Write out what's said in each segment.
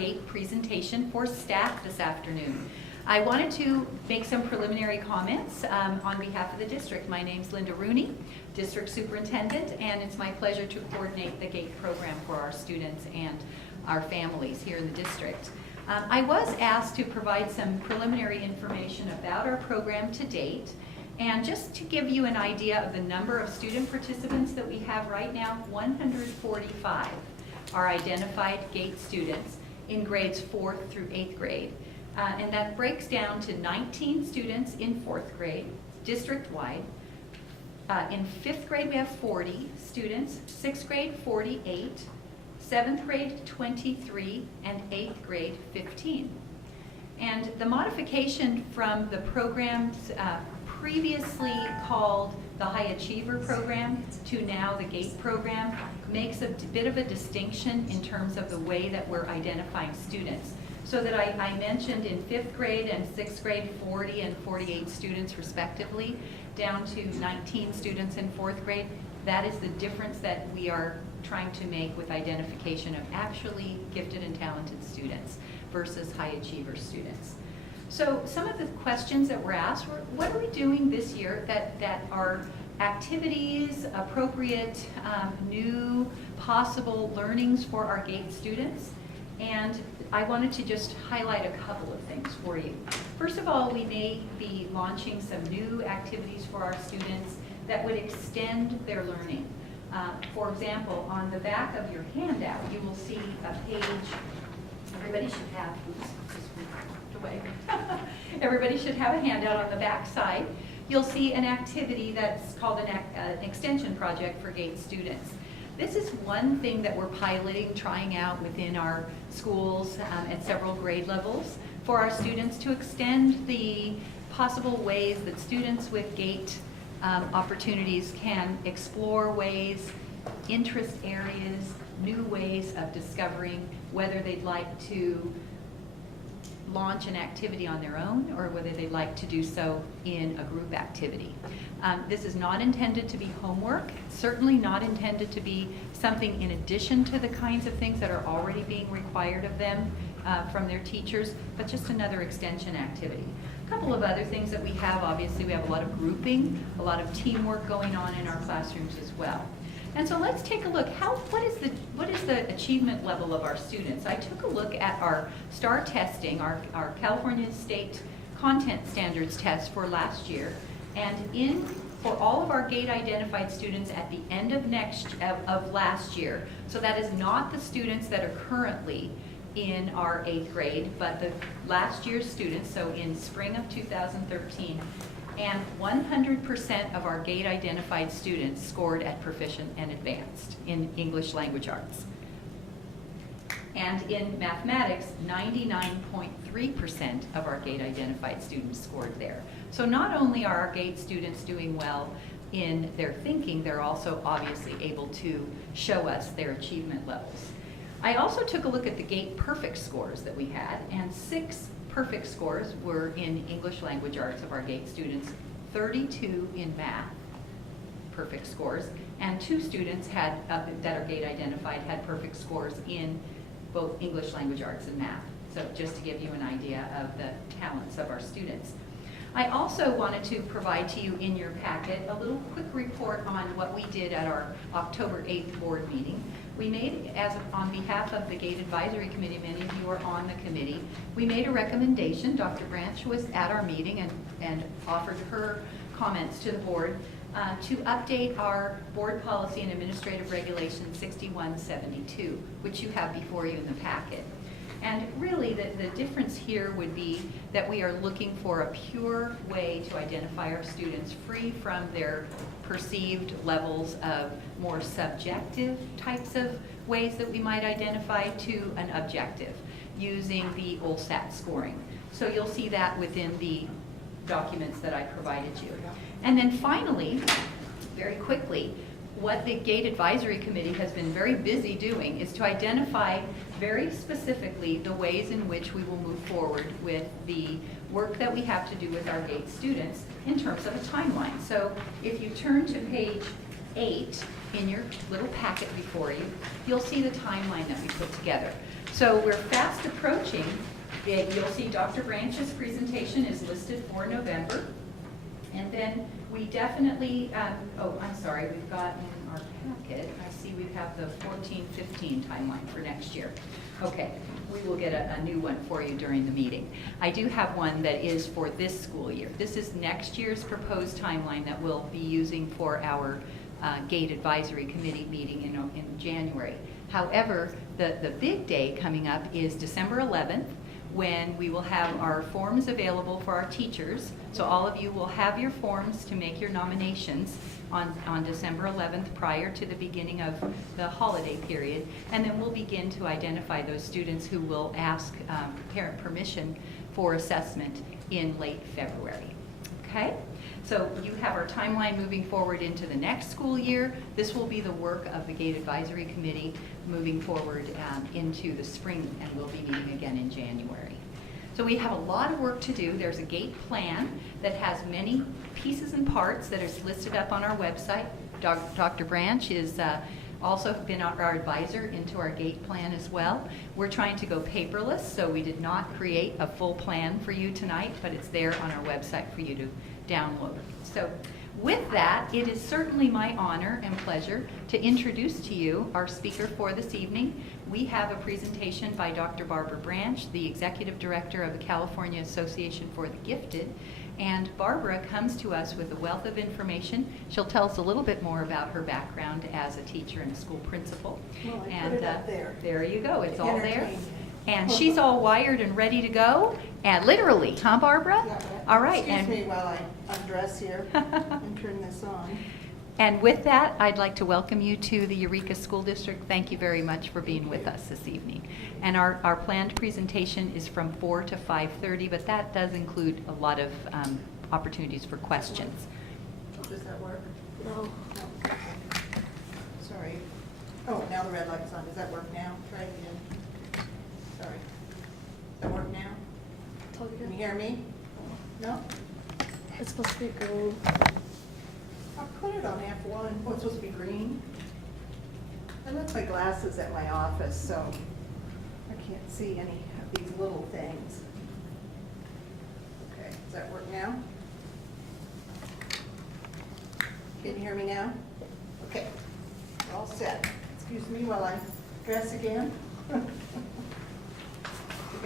GATE presentation for staff this afternoon. I wanted to make some preliminary comments on behalf of the district. My name's Linda Rooney, District Superintendent, and it's my pleasure to coordinate the GATE program for our students and our families here in the district. I was asked to provide some preliminary information about our program to date, and just to give you an idea of the number of student participants that we have right now, 145 are identified GATE students in grades 4th through 8th grade. And that breaks down to 19 students in 4th grade, district-wide. In 5th grade, we have 40 students, 6th grade, 48, 7th grade, 23, and 8th grade, 15. And the modification from the programs previously called the High Achiever program to now the GATE program makes a bit of a distinction in terms of the way that we're identifying students. So that I mentioned in 5th grade and 6th grade 40 and 48 students respectively, down to 19 students in 4th grade. That is the difference that we are trying to make with identification of actually gifted and talented students versus high achiever students. So some of the questions that were asked were, what are we doing this year that are activities, appropriate, new, possible learnings for our GATE students? And I wanted to just highlight a couple of things for you. First of all, we may be launching some new activities for our students that would extend their learning. For example, on the back of your handout, you will see a page. Everybody should have, oops, just walked away. Everybody should have a handout on the back side. You'll see an activity that's called an extension project for GATE students. This is one thing that we're piloting, trying out within our schools at several grade levels for our students to extend the possible ways that students with GATE opportunities can explore ways, interest areas, new ways of discovering whether they'd like to launch an activity on their own or whether they'd like to do so in a group activity. This is not intended to be homework, certainly not intended to be something in addition to the kinds of things that are already being required of them from their teachers, but just another extension activity. A couple of other things that we have, obviously we have a lot of grouping, a lot of teamwork going on in our classrooms as well. And so let's take a look. What is the achievement level of our students? I took a look at our STAR testing, our California State Content Standards test for last year. And for all of our GATE identified students at the end of last year, so that is not the students that are currently in our 8th grade, but the last year's students, so in spring of 2013, and 100% of our GATE identified students scored at proficient and advanced in English language arts. And in mathematics, 99.3% of our GATE identified students scored there. So not only are our GATE students doing well in their thinking, they're also obviously able to show us their achievement levels. I also took a look at the GATE perfect scores that we had, and 6 perfect scores were in English language arts of our GATE students, 32 in math, perfect scores, and 2 students that are GATE identified had perfect scores in both English language arts and math. So just to give you an idea of the talents of our students. I also wanted to provide to you in your packet a little quick report on what we did at our October 8th board meeting. We made, on behalf of the GATE Advisory Committee, many of you are on the committee, we made a recommendation. Dr. Branch was at our meeting and offered her comments to the board to update our board policy and administrative regulation 6172, which you have before you in the packet. And really the difference here would be that we are looking for a pure way to identify our students free from their perceived levels of more subjective types of ways that we might identify to an objective using the OLSAT scoring. So you'll see that within the documents that I provided you. And then finally, very quickly, what the GATE Advisory Committee has been very busy doing is to identify very specifically the ways in which we will move forward with the work that we have to do with our GATE students in terms of a timeline. So if you turn to page 8 in your little packet before you, you'll see the timeline that we put together. So we're fast approaching. You'll see Dr. Branch's presentation is listed for November. And then we definitely, I'm sorry, we've got in our packet, I see we have the 14-15 timeline for next year. Okay, we will get a new one for you during the meeting. I do have one that is for this school year. This is next year's proposed timeline that we'll be using for our GATE Advisory Committee meeting in January. However, the big day coming up is December 11th, when we will have our forms available for our teachers. So all of you will have your forms to make your nominations on December 11th prior to the beginning of the holiday period. And then we'll begin to identify those students who will ask parent permission for assessment in late February. Okay? So you have our timeline moving forward into the next school year. This will be the work of the GATE Advisory Committee moving forward into the spring, and we'll be meeting again in January. So we have a lot of work to do. There's a GATE plan that has many pieces and parts that is listed up on our website. Dr. Branch is also been our advisor into our GATE plan as well. We're trying to go paperless, so we did not create a full plan for you tonight, but it's there on our website for you to download. So with that, it is certainly my honor and pleasure to introduce to you our speaker for this evening. We have a presentation by Dr. Barbara Branch, the Executive Director of the California Association for the Gifted. And Barbara comes to us with a wealth of information. She'll tell us a little bit more about her background as a teacher and a school principal. Well, and put it up there. There you go. It's all there. Entertain. And she's all wired and ready to go. And literally, huh, Barbara? Yeah, All right. Excuse me while I undress here and turn this on. And with that, I'd like to welcome you to the Eureka School District. Thank you very much for being with us this evening. And our planned presentation is from 4 to 5:30, but that does include a lot of opportunities for questions. Does that work? No. Okay. Sorry. Oh, now the red light's on. Does that work now? Try it again. Sorry. Does that work now? Can you hear me? No? It's supposed to be green. I'll put it on F1. Oh, it's supposed to be green? I left my glasses at my office, so I can't see any of these little things. Okay, does that work now? Can you hear me now? Okay, we're all set. Excuse me while I dress again. The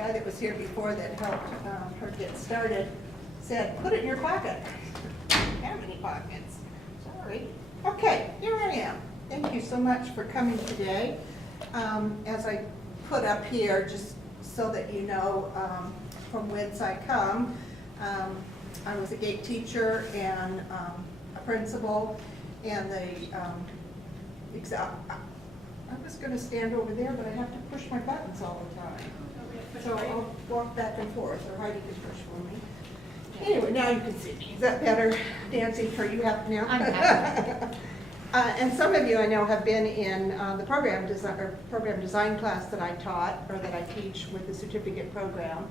guy that was here before that helped her get started said, put it in your pocket. I don't have any pockets. Sorry. Okay, here I am. Thank you so much for coming today. As I put up here, just so that you know from whence I come, I was a GATE teacher and a principal, and I was going to stand over there, but I have to push my buttons all the time. So I'll walk back and forth, or Heidi can push for me. Anyway, now you can see me. Is that better, Nancy, for you have now? I'm happy. And some of you I know have been in the program design class that I taught, or that I teach with the certificate program.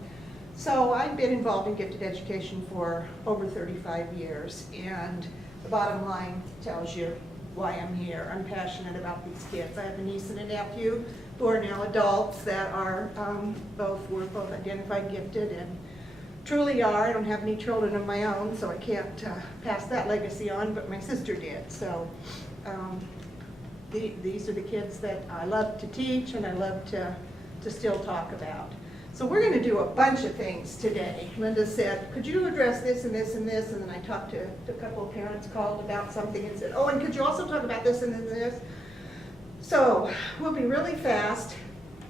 So I've been involved in gifted education for over 35 years, and the bottom line tells you why I'm here. I'm passionate about these kids. I have a niece and a nephew who are now adults that are were both identified gifted and truly are. I don't have any children of my own, so I can't pass that legacy on, but my sister did. So these are the kids that I love to teach and I love to still talk about. So we're going to do a bunch of things today. Linda said, could you address this and this and this? And then I talked to a couple of parents called about something and said, oh, and could you also talk about this and this and this? So we'll be really fast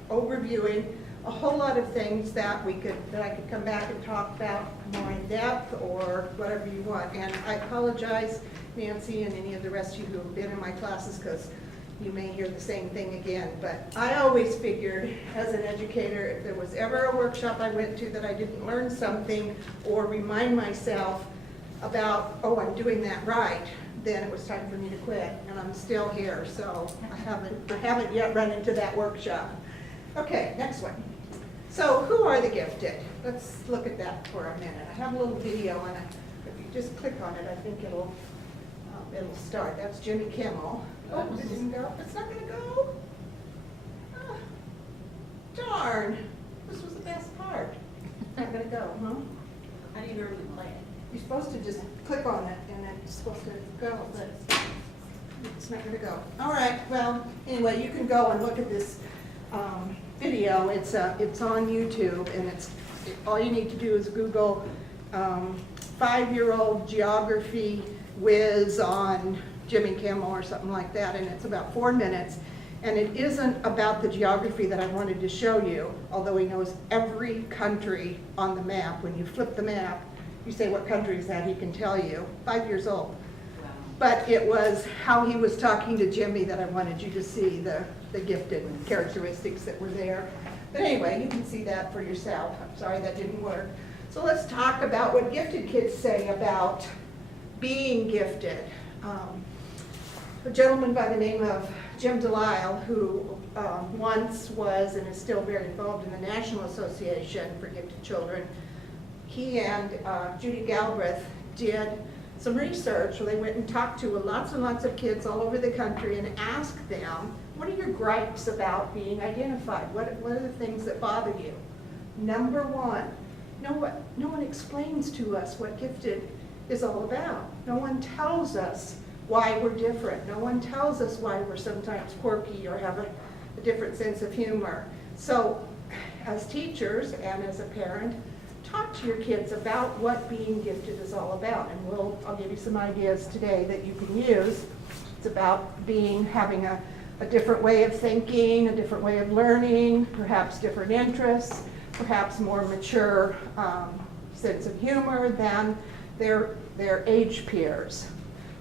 overviewing a whole lot of things that I could come back and talk about more in depth or whatever you want. And I apologize, Nancy, and any of the rest of you who have been in my classes, because you may hear the same thing again. But I always figured as an educator, if there was ever a workshop I went to that I didn't learn something or remind myself about, oh, I'm doing that right, then it was time for me to quit. And I'm still here, so I haven't yet run into that workshop. Okay, next one. So who are the gifted? Let's look at that for a minute. I have a little video on it. If you just click on it, I think it'll start. That's Jimmy Kimmel. Oh, it didn't go. It's not going to go. Darn, this was the best part. Not gonna go, huh? How do you normally play it? You're supposed to just click on it and then it's supposed to go, but it's not gonna go. All right, well, anyway, you can go and look at this video. It's on YouTube, and all you need to do is Google 5-year-old geography whiz on Jimmy Kimmel or something like that, and it's about 4 minutes. And it isn't about the geography that I wanted to show you, although he knows every country on the map. When you flip the map, you say, what country is that? He can tell you. 5 years old. Wow. But it was how he was talking to Jimmy that I wanted you to see, the gifted characteristics that were there. But anyway, you can see that for yourself. I'm sorry that didn't work. So let's talk about what gifted kids say about being gifted. A gentleman by the name of Jim Delisle, who once was and is still very involved in the National Association for Gifted Children, he and Judy Galbraith did some research where they went and talked to lots and lots of kids all over the country and asked them, what are your gripes about being identified? What are the things that bother you? Number one, no one explains to us what gifted is all about. No one tells us why we're different. No one tells us why we're sometimes quirky or have a different sense of humor. So as teachers and as a parent, talk to your kids about what being gifted is all about. And I'll give you some ideas today that you can use. It's about having a different way of thinking, a different way of learning, perhaps different interests, perhaps more mature sense of humor than their age peers.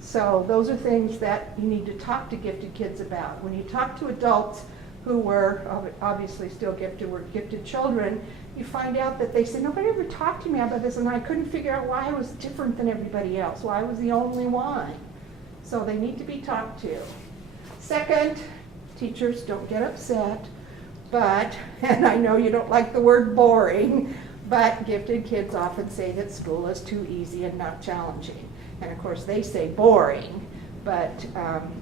So those are things that you need to talk to gifted kids about. When you talk to adults who were obviously still gifted, were gifted children, you find out that they say, nobody ever talked to me about this, and I couldn't figure out why I was different than everybody else, why I was the only one. So they need to be talked to. Second, teachers, don't get upset, but, and I know you don't like the word boring, but gifted kids often say that school is too easy and not challenging. And of course they say boring, but,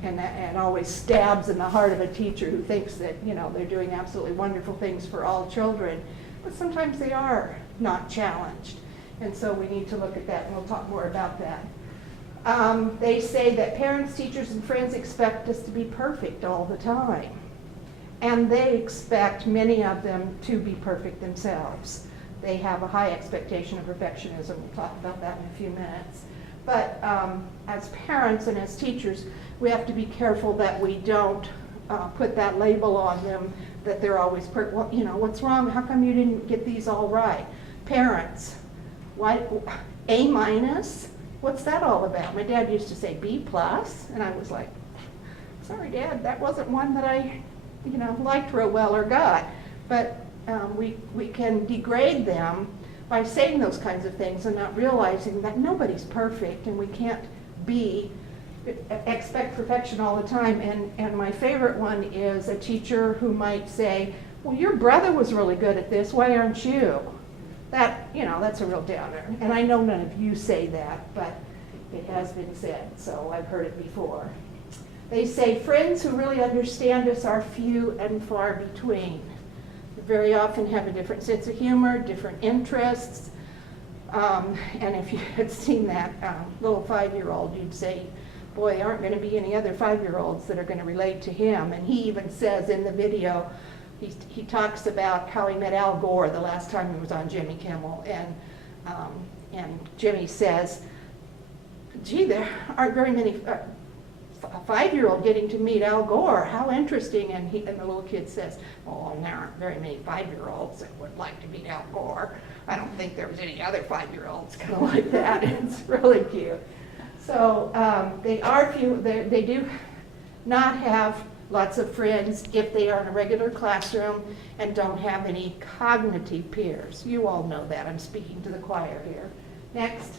and that always stabs in the heart of a teacher who thinks that, they're doing absolutely wonderful things for all children, but sometimes they are not challenged. And so we need to look at that, and we'll talk more about that. They say that parents, teachers, and friends expect us to be perfect all the time. And they expect many of them to be perfect themselves. They have a high expectation of perfectionism. We'll talk about that in a few minutes. But as parents and as teachers, we have to be careful that we don't put that label on them that they're always perfect. Well, what's wrong? How come you didn't get these all right? Parents, why A minus? What's that all about? My dad used to say B plus, and I was like, sorry, Dad, that wasn't one that I, liked real well or got. But we can degrade them by saying those kinds of things and not realizing that nobody's perfect, and we can't expect perfection all the time. And my favorite one is a teacher who might say, well, your brother was really good at this, why aren't you? That's a real downer. And I know none of you say that, but it has been said, so I've heard it before. They say friends who really understand us are few and far between. We very often have a different sense of humor, different interests. And if you had seen that little 5-year-old, you'd say, boy, there aren't going to be any other 5-year-olds that are going to relate to him. And he even says in the video, he talks about how he met Al Gore the last time he was on Jimmy Kimmel. And Jimmy says, gee, there aren't very many a 5-year-old getting to meet Al Gore. How interesting. And the little kid says, oh, there aren't very many 5-year-olds that would like to meet Al Gore. I don't think there was any other 5-year-olds kind of like that. It's really cute. So they are few. They do not have lots of friends if they are in a regular classroom and don't have any cognitive peers. You all know that. I'm speaking to the choir here. Next.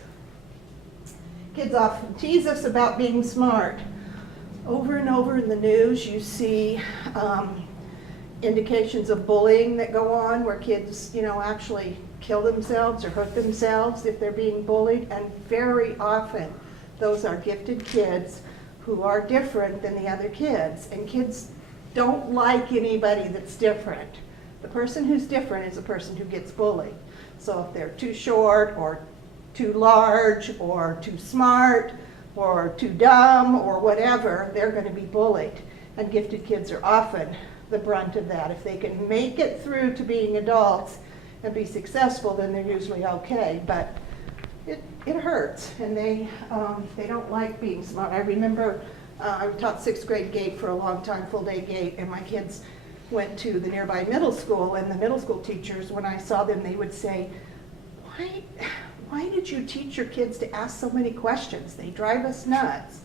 Kids often tease us about being smart. Over and over in the news, you see indications of bullying that go on where kids, actually kill themselves or hurt themselves if they're being bullied. And very often, those are gifted kids who are different than the other kids. And kids don't like anybody that's different. The person who's different is the person who gets bullied. So if they're too short or too large or too smart or too dumb or whatever, they're going to be bullied. And gifted kids are often the brunt of that. If they can make it through to being adults and be successful, then they're usually okay. But it hurts, and they don't like being smart. I remember I taught 6th grade gate for a long time, full day gate, and my kids went to the nearby middle school, and the middle school teachers, when I saw them, they would say, why did you teach your kids to ask so many questions? They drive us nuts.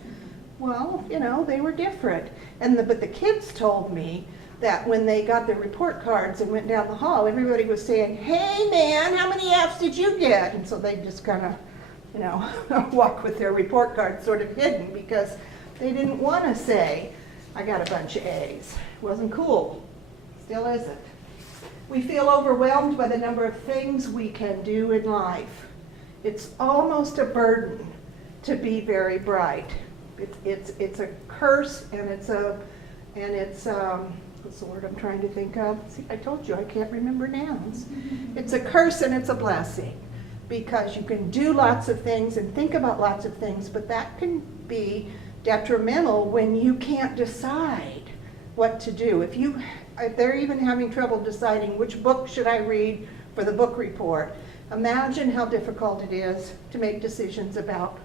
Well, you know, they were different. But the kids told me that when they got their report cards and went down the hall, everybody was saying, hey man, how many F's did you get? And so they just kind of, you know, walk with their report cards sort of hidden because they didn't want to say, I got a bunch of A's. It wasn't cool. Still isn't. We feel overwhelmed by the number of things we can do in life. It's almost a burden to be very bright. It's a curse, and it's what's the word I'm trying to think of? See, I told you I can't remember nouns. It's a curse and it's a blessing, because you can do lots of things and think about lots of things, but that can be detrimental when you can't decide what to do. If they're even having trouble deciding which book should I read for the book report, imagine how difficult it is to make decisions about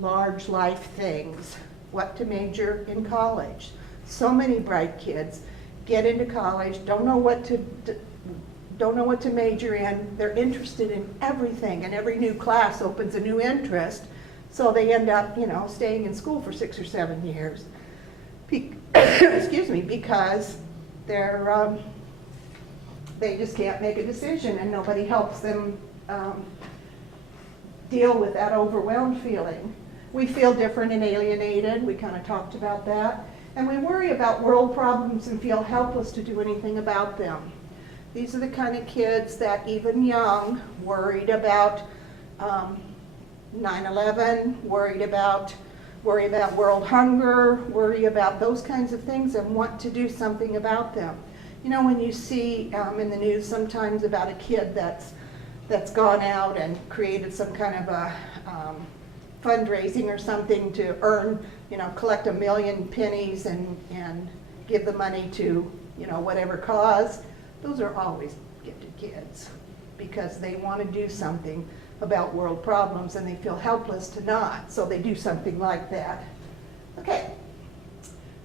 large life things, what to major in college. So many bright kids get into college, don't know what to major in. They're interested in everything, and every new class opens a new interest. So they end up, you know, staying in school for 6 or 7 years. Excuse me, because they just can't make a decision, and nobody helps them deal with that overwhelmed feeling. We feel different and alienated. We kind of talked about that. And we worry about world problems and feel helpless to do anything about them. These are the kind of kids that even young worried about 9/11, worry about world hunger, worry about those kinds of things and want to do something about them. You know, when you see in the news sometimes about a kid that's gone out and created some kind of a fundraising or something to earn, you know, collect 1 million pennies and give the money to, you know, whatever cause, those are always gifted kids because they want to do something about world problems and they feel helpless to not, so they do something like that. Okay,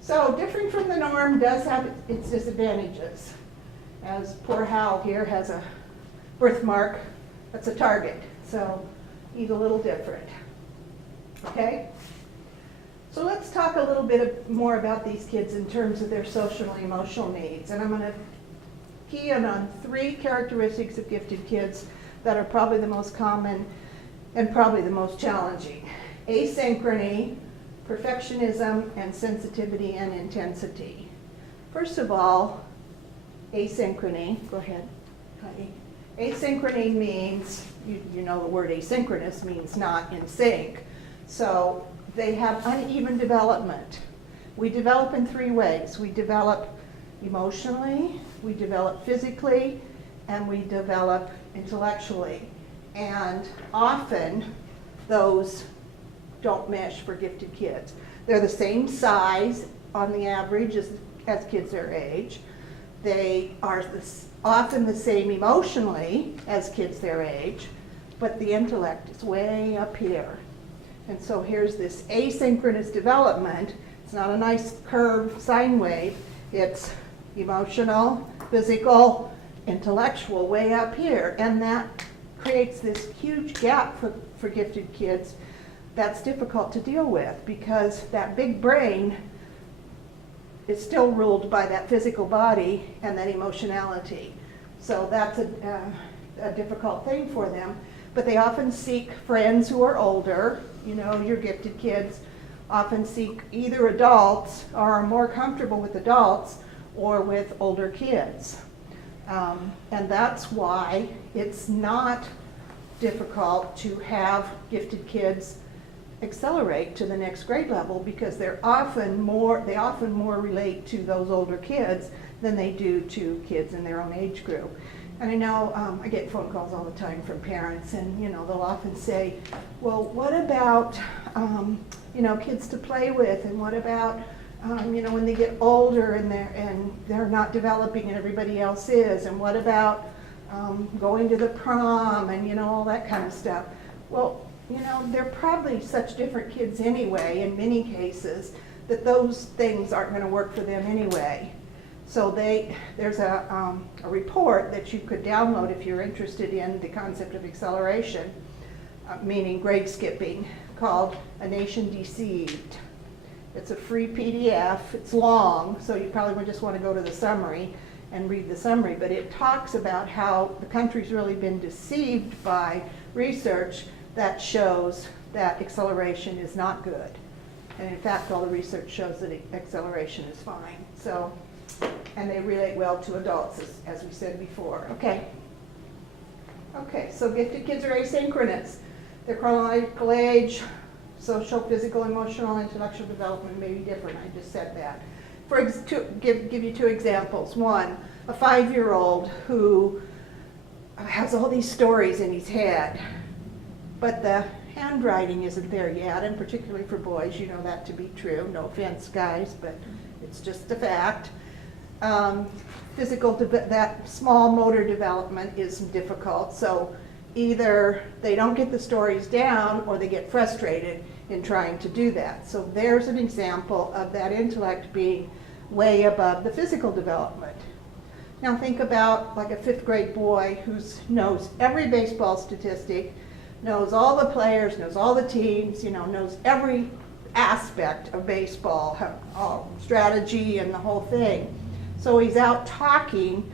so different from the norm does have its disadvantages. As poor Hal here has a birthmark, that's a target, so he's a little different. Okay? So let's talk a little bit more about these kids in terms of their social and emotional needs. And I'm going to key in on 3 characteristics of gifted kids that are probably the most common and probably the most challenging. Asynchrony, perfectionism, and sensitivity and intensity. First of all, asynchrony. Go ahead, honey. Asynchrony means, you know the word asynchronous means not in sync. So they have uneven development. We develop in 3 ways. We develop emotionally, we develop physically, and we develop intellectually. And often those don't mesh for gifted kids. They're the same size on the average as kids their age. They are often the same emotionally as kids their age, but the intellect is way up here. And so here's this asynchronous development. It's not a nice curved sine wave. It's emotional, physical, intellectual way up here. And that creates this huge gap for gifted kids that's difficult to deal with because that big brain is still ruled by that physical body and that emotionality. So that's a difficult thing for them. But they often seek friends who are older. You know, your gifted kids often seek either adults or are more comfortable with adults or with older kids. And that's why it's not difficult to have gifted kids accelerate to the next grade level because they often more relate to those older kids than they do to kids in their own age group. And I know I get phone calls all the time from parents, and they'll often say, well, what about kids to play with, and what about when they get older and they're not developing and everybody else is, and what about going to the prom and all that kind of stuff. Well, they're probably such different kids anyway in many cases that those things aren't going to work for them anyway. So there's a report that you could download if you're interested in the concept of acceleration, meaning grade skipping, called A Nation Deceived. It's a free PDF. It's long, so you probably would just want to go to the summary and read the summary, but it talks about how the country's really been deceived by research that shows that acceleration is not good. And in fact, all the research shows that acceleration is fine. So, and they relate well to adults, as we said before. Okay, so gifted kids are asynchronous. Their chronological age, social, physical, emotional, intellectual development may be different. I just said that. To give you two examples. One, a 5-year-old who has all these stories in his head, but the handwriting isn't there yet, and particularly for boys, you know that to be true. No offense, guys, but it's just a fact. That small motor development is difficult, so either they don't get the stories down or they get frustrated in trying to do that. So there's an example of that intellect being way above the physical development. Now think about like a 5th grade boy who knows every baseball statistic, knows all the players, knows all the teams, knows every aspect of baseball, strategy and the whole thing. So he's out talking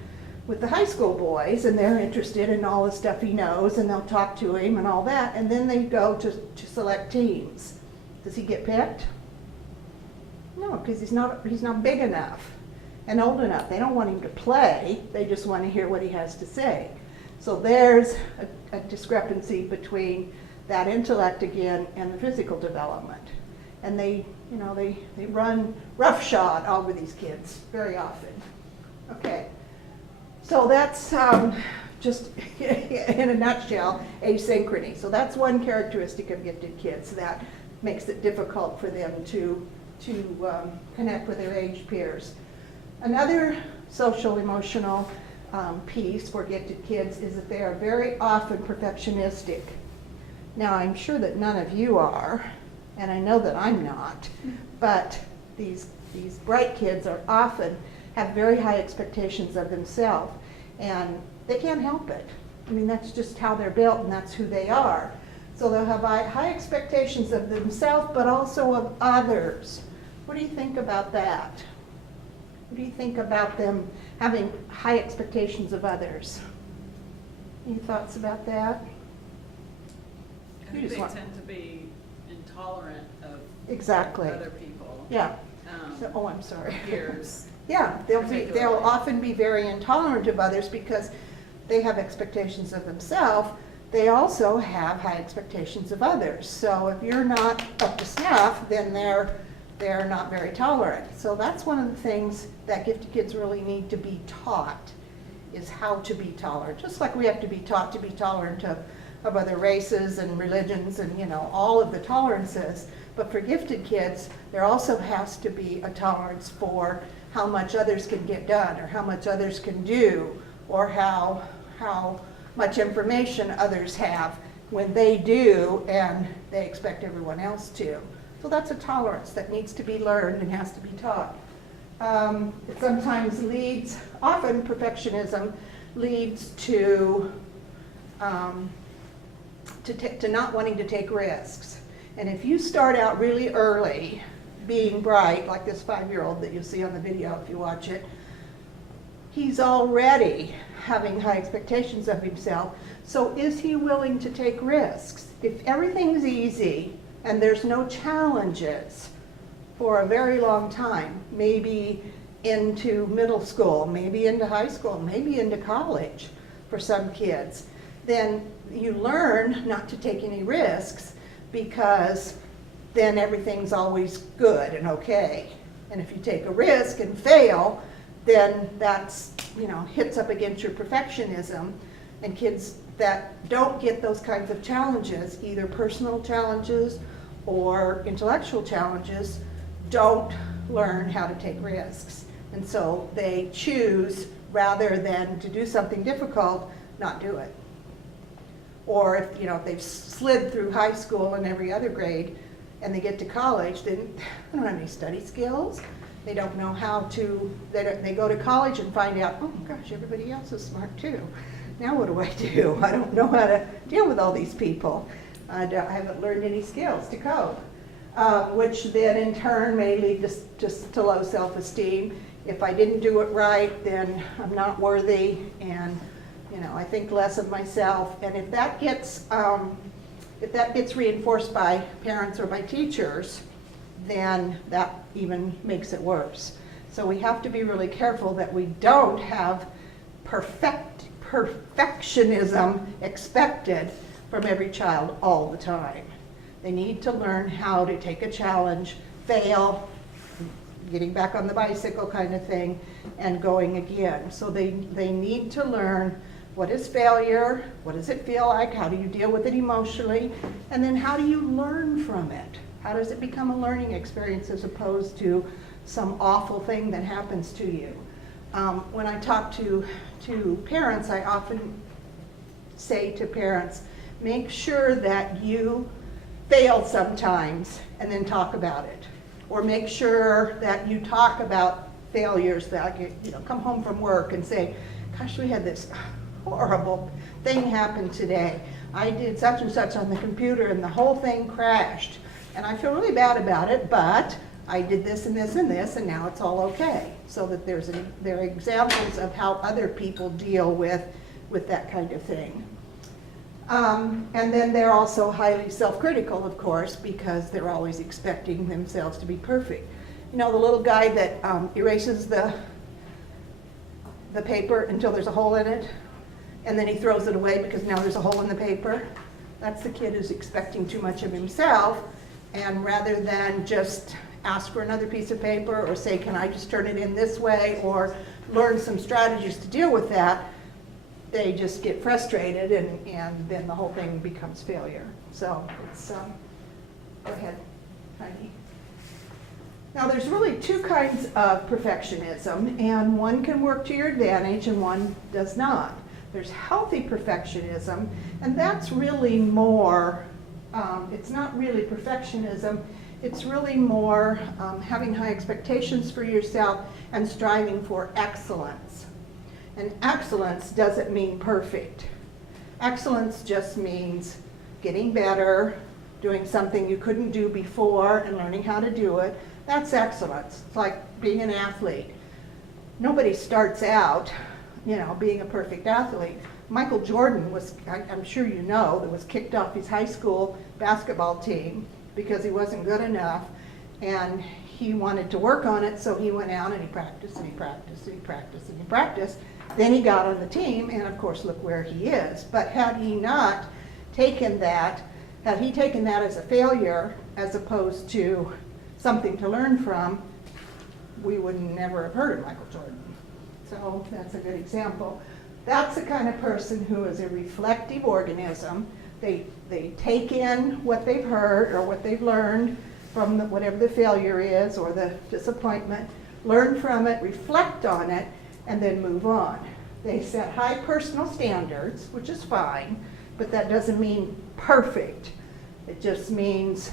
with the high school boys, and they're interested in all the stuff he knows, and they'll talk to him and all that, and then they go to select teams. Does he get picked? No, because he's not big enough and old enough. They don't want him to play, they just want to hear what he has to say. So there's a discrepancy between that intellect again and the physical development. And they run roughshod over these kids very often. Okay, so that's just in a nutshell, asynchrony. So that's one characteristic of gifted kids that makes it difficult for them to connect with their age peers. Another social emotional piece for gifted kids is that they are very often perfectionistic. Now I'm sure that none of you are, and I know that I'm not, but these bright kids are often have very high expectations of themselves, and they can't help it. I mean, that's just how they're built, and that's who they are. So they'll have high expectations of themselves, but also of others. What do you think about that? What do you think about them having high expectations of others? Any thoughts about that? I think they tend to be intolerant of exactly other people. Yeah. So, I'm sorry. Peers. Yeah, they'll often be very intolerant of others because they have expectations of themselves. They also have high expectations of others. So if you're not up to snuff, then they're not very tolerant. So that's one of the things that gifted kids really need to be taught, is how to be tolerant. Just like we have to be taught to be tolerant of other races and religions and all of the tolerances. But for gifted kids, there also has to be a tolerance for how much others can get done, or how much others can do, or how much information others have when they do and they expect everyone else to. So that's a tolerance that needs to be learned and has to be taught. It sometimes leads, often perfectionism leads to not wanting to take risks. And if you start out really early being bright, like this 5-year-old that you'll see on the video if you watch it, he's already having high expectations of himself. So is he willing to take risks? If everything's easy and there's no challenges for a very long time, maybe into middle school, maybe into high school, maybe into college for some kids, then you learn not to take any risks because then everything's always good and okay. And if you take a risk and fail, then that's, hits up against your perfectionism. And kids that don't get those kinds of challenges, either personal challenges or intellectual challenges, don't learn how to take risks. And so they choose, rather than to do something difficult, not do it. Or if they've slid through high school and every other grade and they get to college, then they don't have any study skills. They don't know how to, they go to college and find out, oh my gosh, everybody else is smart too. Now what do I do? I don't know how to deal with all these people. I haven't learned any skills to cope, which then in turn may lead just to low self-esteem. If I didn't do it right, then I'm not worthy, and I think less of myself. And if that gets reinforced by parents or by teachers, then that even makes it worse. So we have to be really careful that we don't have perfectionism expected from every child all the time. They need to learn how to take a challenge, fail, getting back on the bicycle kind of thing, and going again. So they need to learn, what is failure? What does it feel like? How do you deal with it emotionally? And then how do you learn from it? How does it become a learning experience as opposed to some awful thing that happens to you? When I talk to parents, I often say to parents, make sure that you fail sometimes and then talk about it. Or make sure that you talk about failures, that come home from work and say, gosh, we had this horrible thing happen today. I did such and such on the computer and the whole thing crashed. And I feel really bad about it, but I did this and this and this, and now it's all okay. So that there are examples of how other people deal with that kind of thing. And then they're also highly self-critical, of course, because they're always expecting themselves to be perfect. The little guy that erases the paper until there's a hole in it, and then he throws it away because now there's a hole in the paper. That's the kid who's expecting too much of himself, and rather than just ask for another piece of paper or say, can I just turn it in this way, or learn some strategies to deal with that, they just get frustrated, and then the whole thing becomes failure. So it's, go ahead, Heidi. Now there's really two kinds of perfectionism, and one can work to your advantage and one does not. There's healthy perfectionism, and that's really more, it's not really perfectionism, it's really more having high expectations for yourself and striving for excellence. And excellence doesn't mean perfect. Excellence just means getting better, doing something you couldn't do before and learning how to do it. That's excellence. It's like being an athlete. Nobody starts out, being a perfect athlete. Michael Jordan was, I'm sure you know, was kicked off his high school basketball team because he wasn't good enough, and he wanted to work on it, so he went out and he practiced and he practiced and he practiced and he practiced. Then he got on the team, and of course look where he is. But had he taken that as a failure as opposed to something to learn from, we would never have heard of Michael Jordan. So that's a good example. That's the kind of person who is a reflective organism. They take in what they've heard or what they've learned from whatever the failure is or the disappointment, learn from it, reflect on it, and then move on. They set high personal standards, which is fine, but that doesn't mean perfect. It just means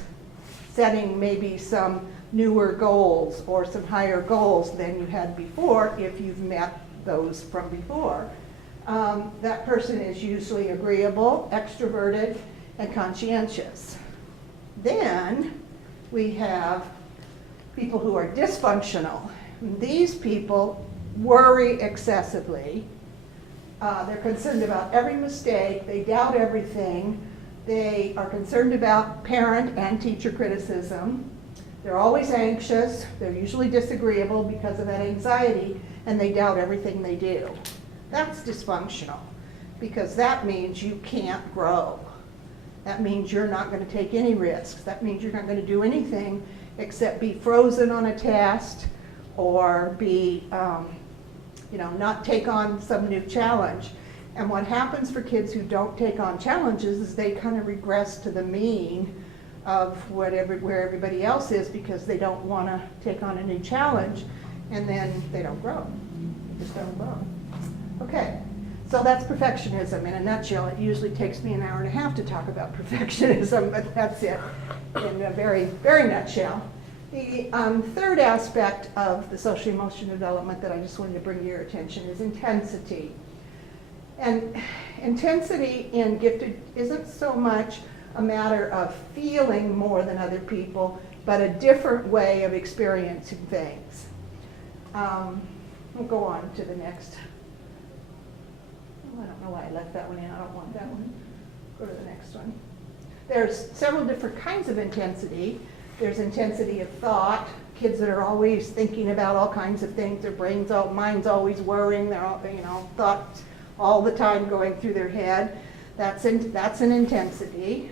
setting maybe some newer goals or some higher goals than you had before if you've met those from before. That person is usually agreeable, extroverted, and conscientious. Then we have people who are dysfunctional. These people worry excessively. They're concerned about every mistake. They doubt everything. They are concerned about parent and teacher criticism. They're always anxious. They're usually disagreeable because of that anxiety, and they doubt everything they do. That's dysfunctional because that means you can't grow. That means you're not going to take any risks. That means you're not going to do anything except be frozen on a test or be, not take on some new challenge. And what happens for kids who don't take on challenges is they kind of regress to the mean of where everybody else is because they don't want to take on a new challenge, and then they don't grow. They just don't grow. Okay, so that's perfectionism in a nutshell. It usually takes me an hour and a half to talk about perfectionism, but that's it in a very, very nutshell. The third aspect of the social emotional development that I just wanted to bring to your attention is intensity. And intensity in gifted isn't so much a matter of feeling more than other people, but a different way of experiencing things. We'll go on to the next. Oh, I don't know why I left that one in. I don't want that one. Go to the next one. There's several different kinds of intensity. There's intensity of thought. Kids that are always thinking about all kinds of things. Their mind's always worrying. They're all, thoughts all the time going through their head. That's an intensity.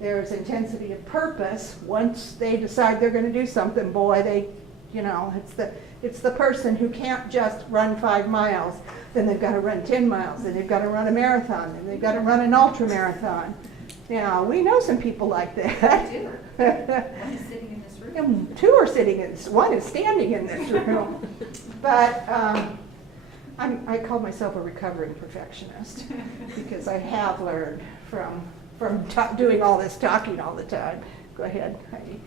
There's intensity of purpose. Once they decide they're going to do something, boy, it's the person who can't just run 5 miles. Then they've got to run 10 miles. Then they've got to run a marathon. Then they've got to run an ultra marathon. Now, we know some people like that. I do. One is sitting in this room. And 2 are sitting in, one is standing in this room. But I call myself a recovering perfectionist because I have learned from doing all this talking all the time. Go ahead, Heidi.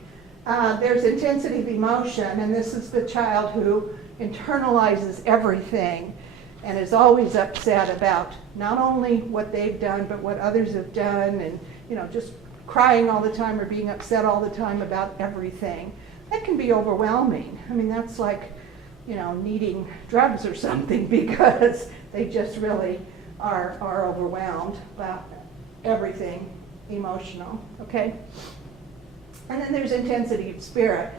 There's intensity of emotion, and this is the child who internalizes everything and is always upset about not only what they've done, but what others have done, and just crying all the time or being upset all the time about everything. That can be overwhelming. I mean, that's like, needing drugs or something because they just really are overwhelmed about everything emotional, okay? And then there's intensity of spirit.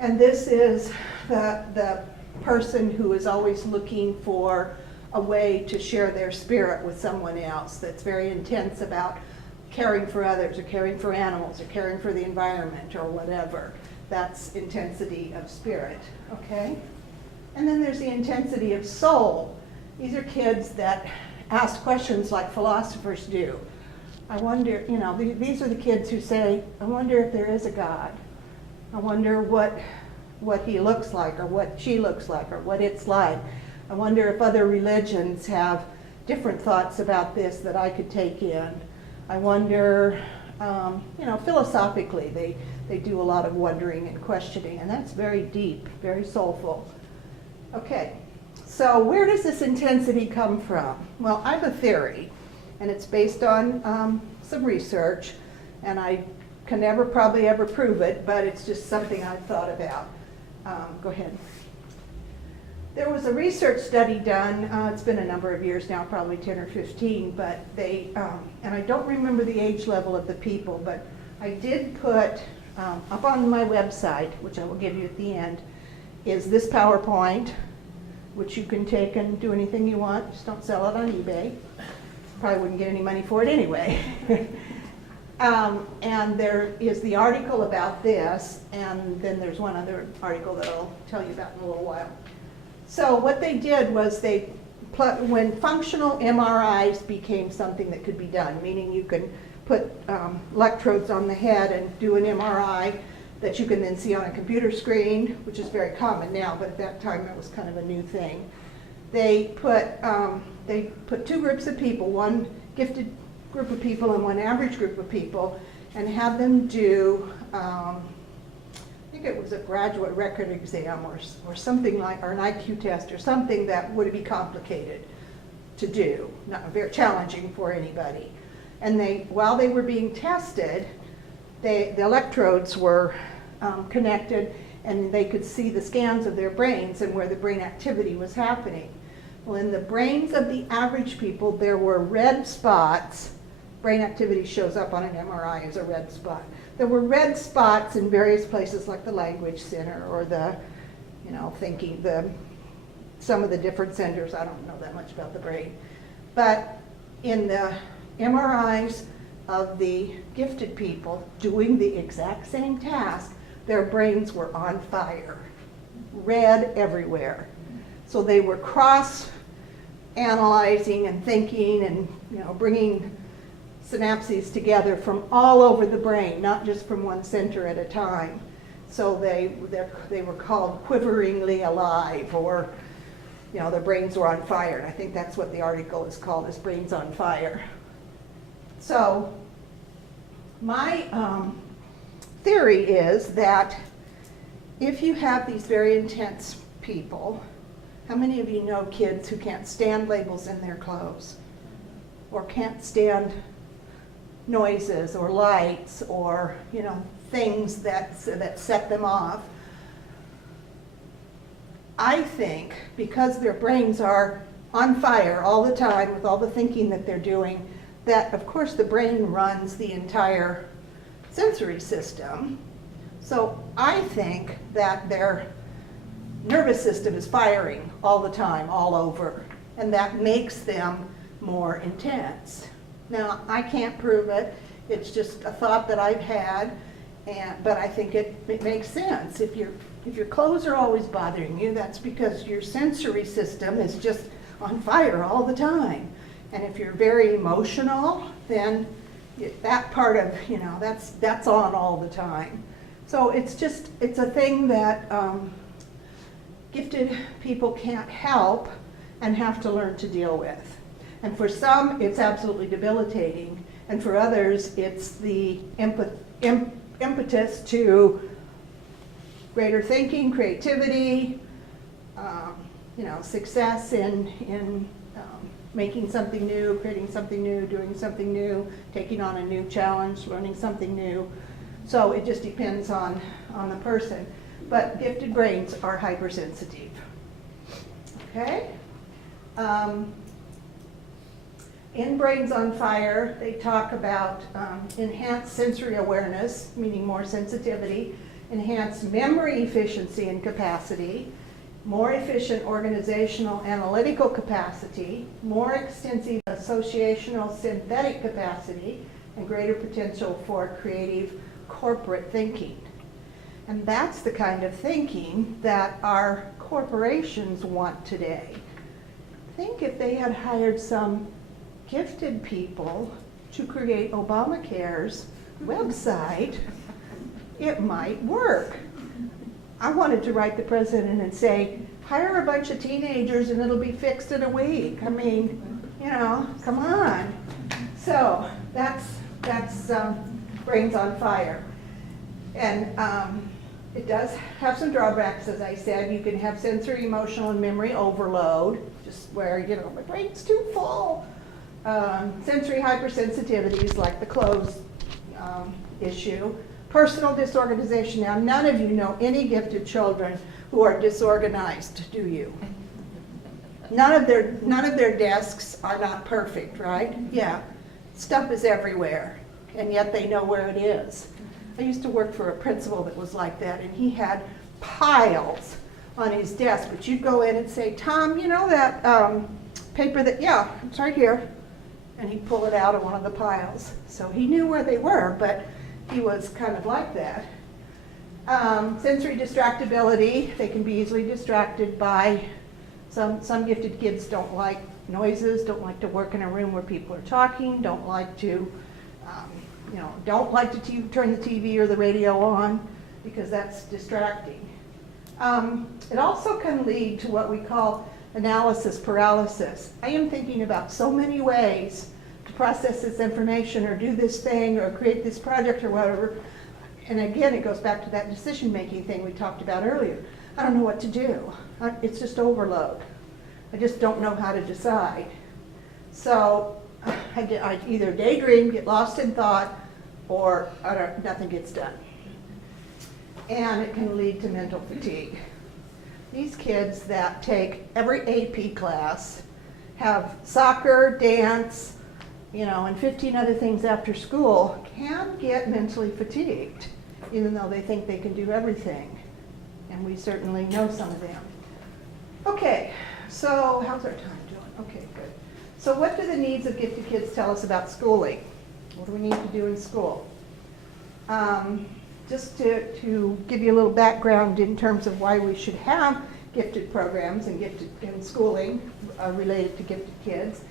And this is the person who is always looking for a way to share their spirit with someone else, that's very intense about caring for others or caring for animals or caring for the environment or whatever. That's intensity of spirit, okay? And then there's the intensity of soul. These are kids that ask questions like philosophers do. I wonder, these are the kids who say, I wonder if there is a God. I wonder what he looks like or what she looks like or what it's like. I wonder if other religions have different thoughts about this that I could take in. I wonder, philosophically, they do a lot of wondering and questioning, and that's very deep, very soulful. Okay, so where does this intensity come from? Well, I have a theory, and it's based on some research, and I can never probably ever prove it, but it's just something I've thought about. Go ahead. There was a research study done, it's been a number of years now, probably 10 or 15, but they, and I don't remember the age level of the people, but I did put up on my website, which I will give you at the end, is this PowerPoint, which you can take and do anything you want, just don't sell it on eBay. Probably wouldn't get any money for it anyway. And there is the article about this, and then there's one other article that I'll tell you about in a little while. So what they did was when functional MRIs became something that could be done, meaning you can put electrodes on the head and do an MRI that you can then see on a computer screen, which is very common now, but at that time it was kind of a new thing. They put 2 groups of people, one gifted group of people and one average group of people, and had them do, I think it was a graduate record exam or something like, or an IQ test or something that would be complicated to do, not very challenging for anybody. And while they were being tested, the electrodes were connected, and they could see the scans of their brains and where the brain activity was happening. Well, in the brains of the average people, there were red spots. Brain activity shows up on an MRI as a red spot. There were red spots in various places like the language center or the, thinking, some of the different centers. I don't know that much about the brain. But in the MRIs of the gifted people doing the exact same task, their brains were on fire, red everywhere. So they were cross-analyzing and thinking and, bringing synapses together from all over the brain, not just from one center at a time. So they were called quiveringly alive, or their brains were on fire. And I think that's what the article is called, is Brains on Fire. So my theory is that if you have these very intense people, how many of you know kids who can't stand labels in their clothes, or can't stand noises or lights or things that set them off? I think because their brains are on fire all the time with all the thinking that they're doing, that of course the brain runs the entire sensory system. So I think that their nervous system is firing all the time, all over, and that makes them more intense. Now, I can't prove it. It's just a thought that I've had, but I think it makes sense. If your clothes are always bothering you, that's because your sensory system is just on fire all the time. And if you're very emotional, then that part of, that's on all the time. So it's a thing that gifted people can't help and have to learn to deal with. And for some, it's absolutely debilitating. And for others, it's the impetus to greater thinking, creativity, success in making something new, creating something new, doing something new, taking on a new challenge, learning something new. So it just depends on the person. But gifted brains are hypersensitive. Okay? In Brains on Fire, they talk about enhanced sensory awareness, meaning more sensitivity, enhanced memory efficiency and capacity, more efficient organizational analytical capacity, more extensive associational synthetic capacity, and greater potential for creative corporate thinking. And that's the kind of thinking that our corporations want today. Think if they had hired some gifted people to create Obamacare's website, it might work. I wanted to write the president and say, hire a bunch of teenagers and it'll be fixed in a week. I mean, come on. So that's Brains on Fire. And it does have some drawbacks, as I said. You can have sensory, emotional, and memory overload, just where, my brain's too full. Sensory hypersensitivities, like the clothes issue. Personal disorganization. Now, none of you know any gifted children who are disorganized, do you? None of their desks are not perfect, right? Yeah. Stuff is everywhere, and yet they know where it is. I used to work for a principal that was like that, and he had piles on his desk, but you'd go in and say, Tom, that paper that, yeah, it's right here. And he'd pull it out of one of the piles. So he knew where they were, but he was kind of like that. Sensory distractibility, they can be easily distracted by, some gifted kids don't like noises, don't like to work in a room where people are talking, don't like to turn the TV or the radio on, because that's distracting. It also can lead to what we call analysis paralysis. I am thinking about so many ways to process this information or do this thing or create this project or whatever. And again, it goes back to that decision-making thing we talked about earlier. I don't know what to do. It's just overload. I just don't know how to decide. So I either daydream, get lost in thought, or nothing gets done. And it can lead to mental fatigue. These kids that take every AP class, have soccer, dance, and 15 other things after school, can get mentally fatigued, even though they think they can do everything. And we certainly know some of them. Okay, so how's our time doing? Okay, good. So what do the needs of gifted kids tell us about schooling? What do we need to do in school? Just to give you a little background in terms of why we should have gifted programs and gifted in schooling related to gifted kids,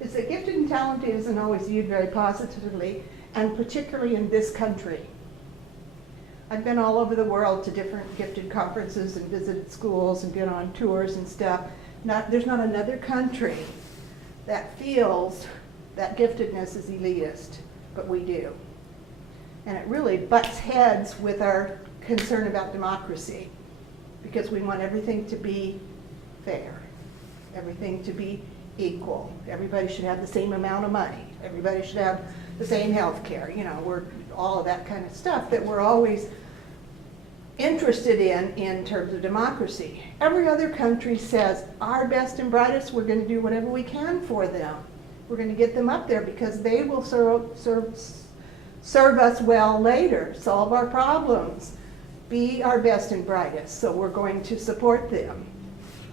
is that gifted and talented isn't always viewed very positively, and particularly in this country. I've been all over the world to different gifted conferences and visited schools and been on tours and stuff. There's not another country that feels that giftedness is elitist, but we do. And it really butts heads with our concern about democracy, because we want everything to be fair, everything to be equal. Everybody should have the same amount of money. Everybody should have the same health care. You know, we're all of that kind of stuff that we're always interested in terms of democracy. Every other country says, our best and brightest, we're going to do whatever we can for them. We're going to get them up there because they will serve us well later, solve our problems, be our best and brightest. So we're going to support them.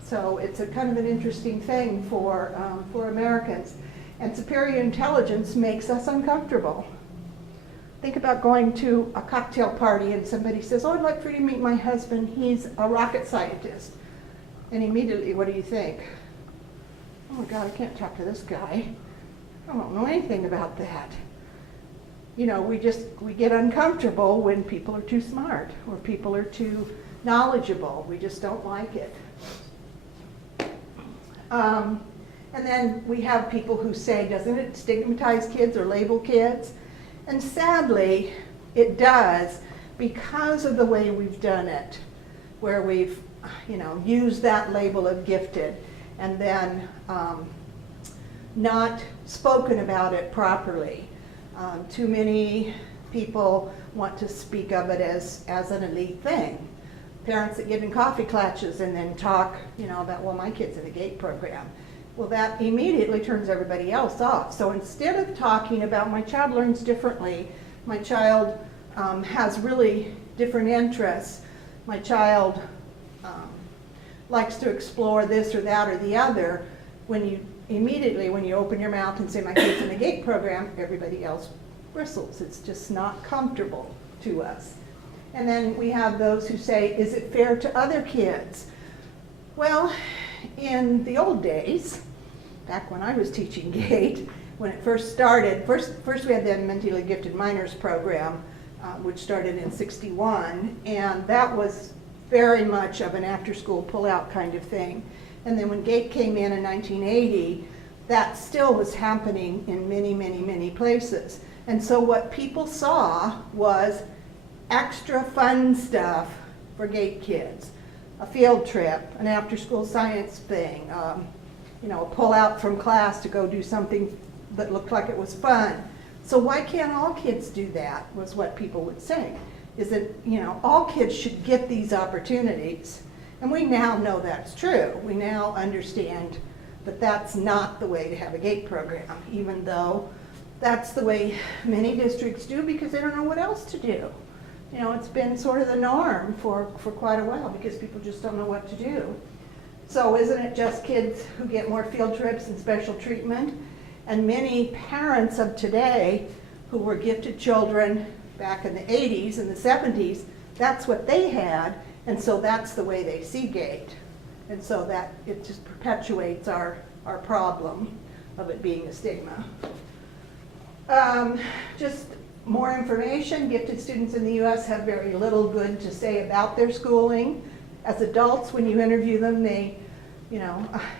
So it's a kind of an interesting thing for Americans. And superior intelligence makes us uncomfortable. Think about going to a cocktail party and somebody says, oh, I'd like for you to meet my husband. He's a rocket scientist. And immediately, what do you think? Oh my God, I can't talk to this guy. I don't know anything about that. You know, we get uncomfortable when people are too smart or people are too knowledgeable. We just don't like it. And then we have people who say, doesn't it stigmatize kids or label kids? And sadly, it does, because of the way we've done it, where we've, used that label of gifted and then not spoken about it properly. Too many people want to speak of it as an elite thing. Parents that get in coffee clutches and then talk, about, well, my kid's in a GATE program. Well, that immediately turns everybody else off. So instead of talking about my child learns differently, my child has really different interests, my child likes to explore this or that or the other, when you open your mouth and say my kid's in a GATE program, everybody else bristles. It's just not comfortable to us. And then we have those who say, is it fair to other kids? Well, in the old days, back when I was teaching GATE, when it first started, first we had the mentally gifted minors program, which started in '61, and that was very much of an after-school pull-out kind of thing. And then when GATE came in 1980, that still was happening in many, many, many places. And so what people saw was extra fun stuff for GATE kids. A field trip, an after-school science thing, a pull out from class to go do something that looked like it was fun. So why can't all kids do that, was what people would say. Is that, all kids should get these opportunities. And we now know that's true. We now understand that that's not the way to have a GATE program, even though that's the way many districts do because they don't know what else to do. It's been sort of the norm for quite a while because people just don't know what to do. So isn't it just kids who get more field trips and special treatment? And many parents of today who were gifted children back in the 80s and the 70s, that's what they had, and so that's the way they see GATE. And so that it just perpetuates our problem of it being a stigma. Just more information, gifted students in the U.S. have very little good to say about their schooling. As adults, when you interview them, they,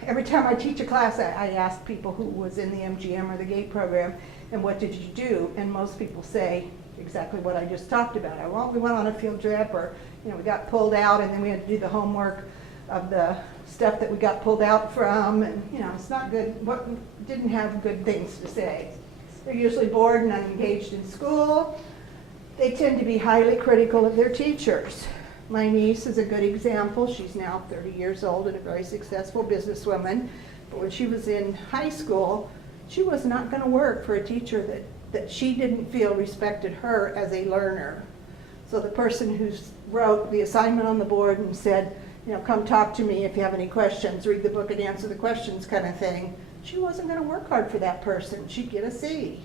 every time I teach a class, I ask people who was in the MGM or the GATE program, and what did you do? And most people say exactly what I just talked about. Well, we went on a field trip, or we got pulled out, and then we had to do the homework of the stuff that we got pulled out from, and it's not good. Didn't have good things to say. They're usually bored and unengaged in school. They tend to be highly critical of their teachers. My niece is a good example. She's now 30 years old and a very successful businesswoman. But when she was in high school, she was not going to work for a teacher that she didn't feel respected her as a learner. So the person who wrote the assignment on the board and said, come talk to me if you have any questions, read the book and answer the questions kind of thing, she wasn't going to work hard for that person. She'd get a C.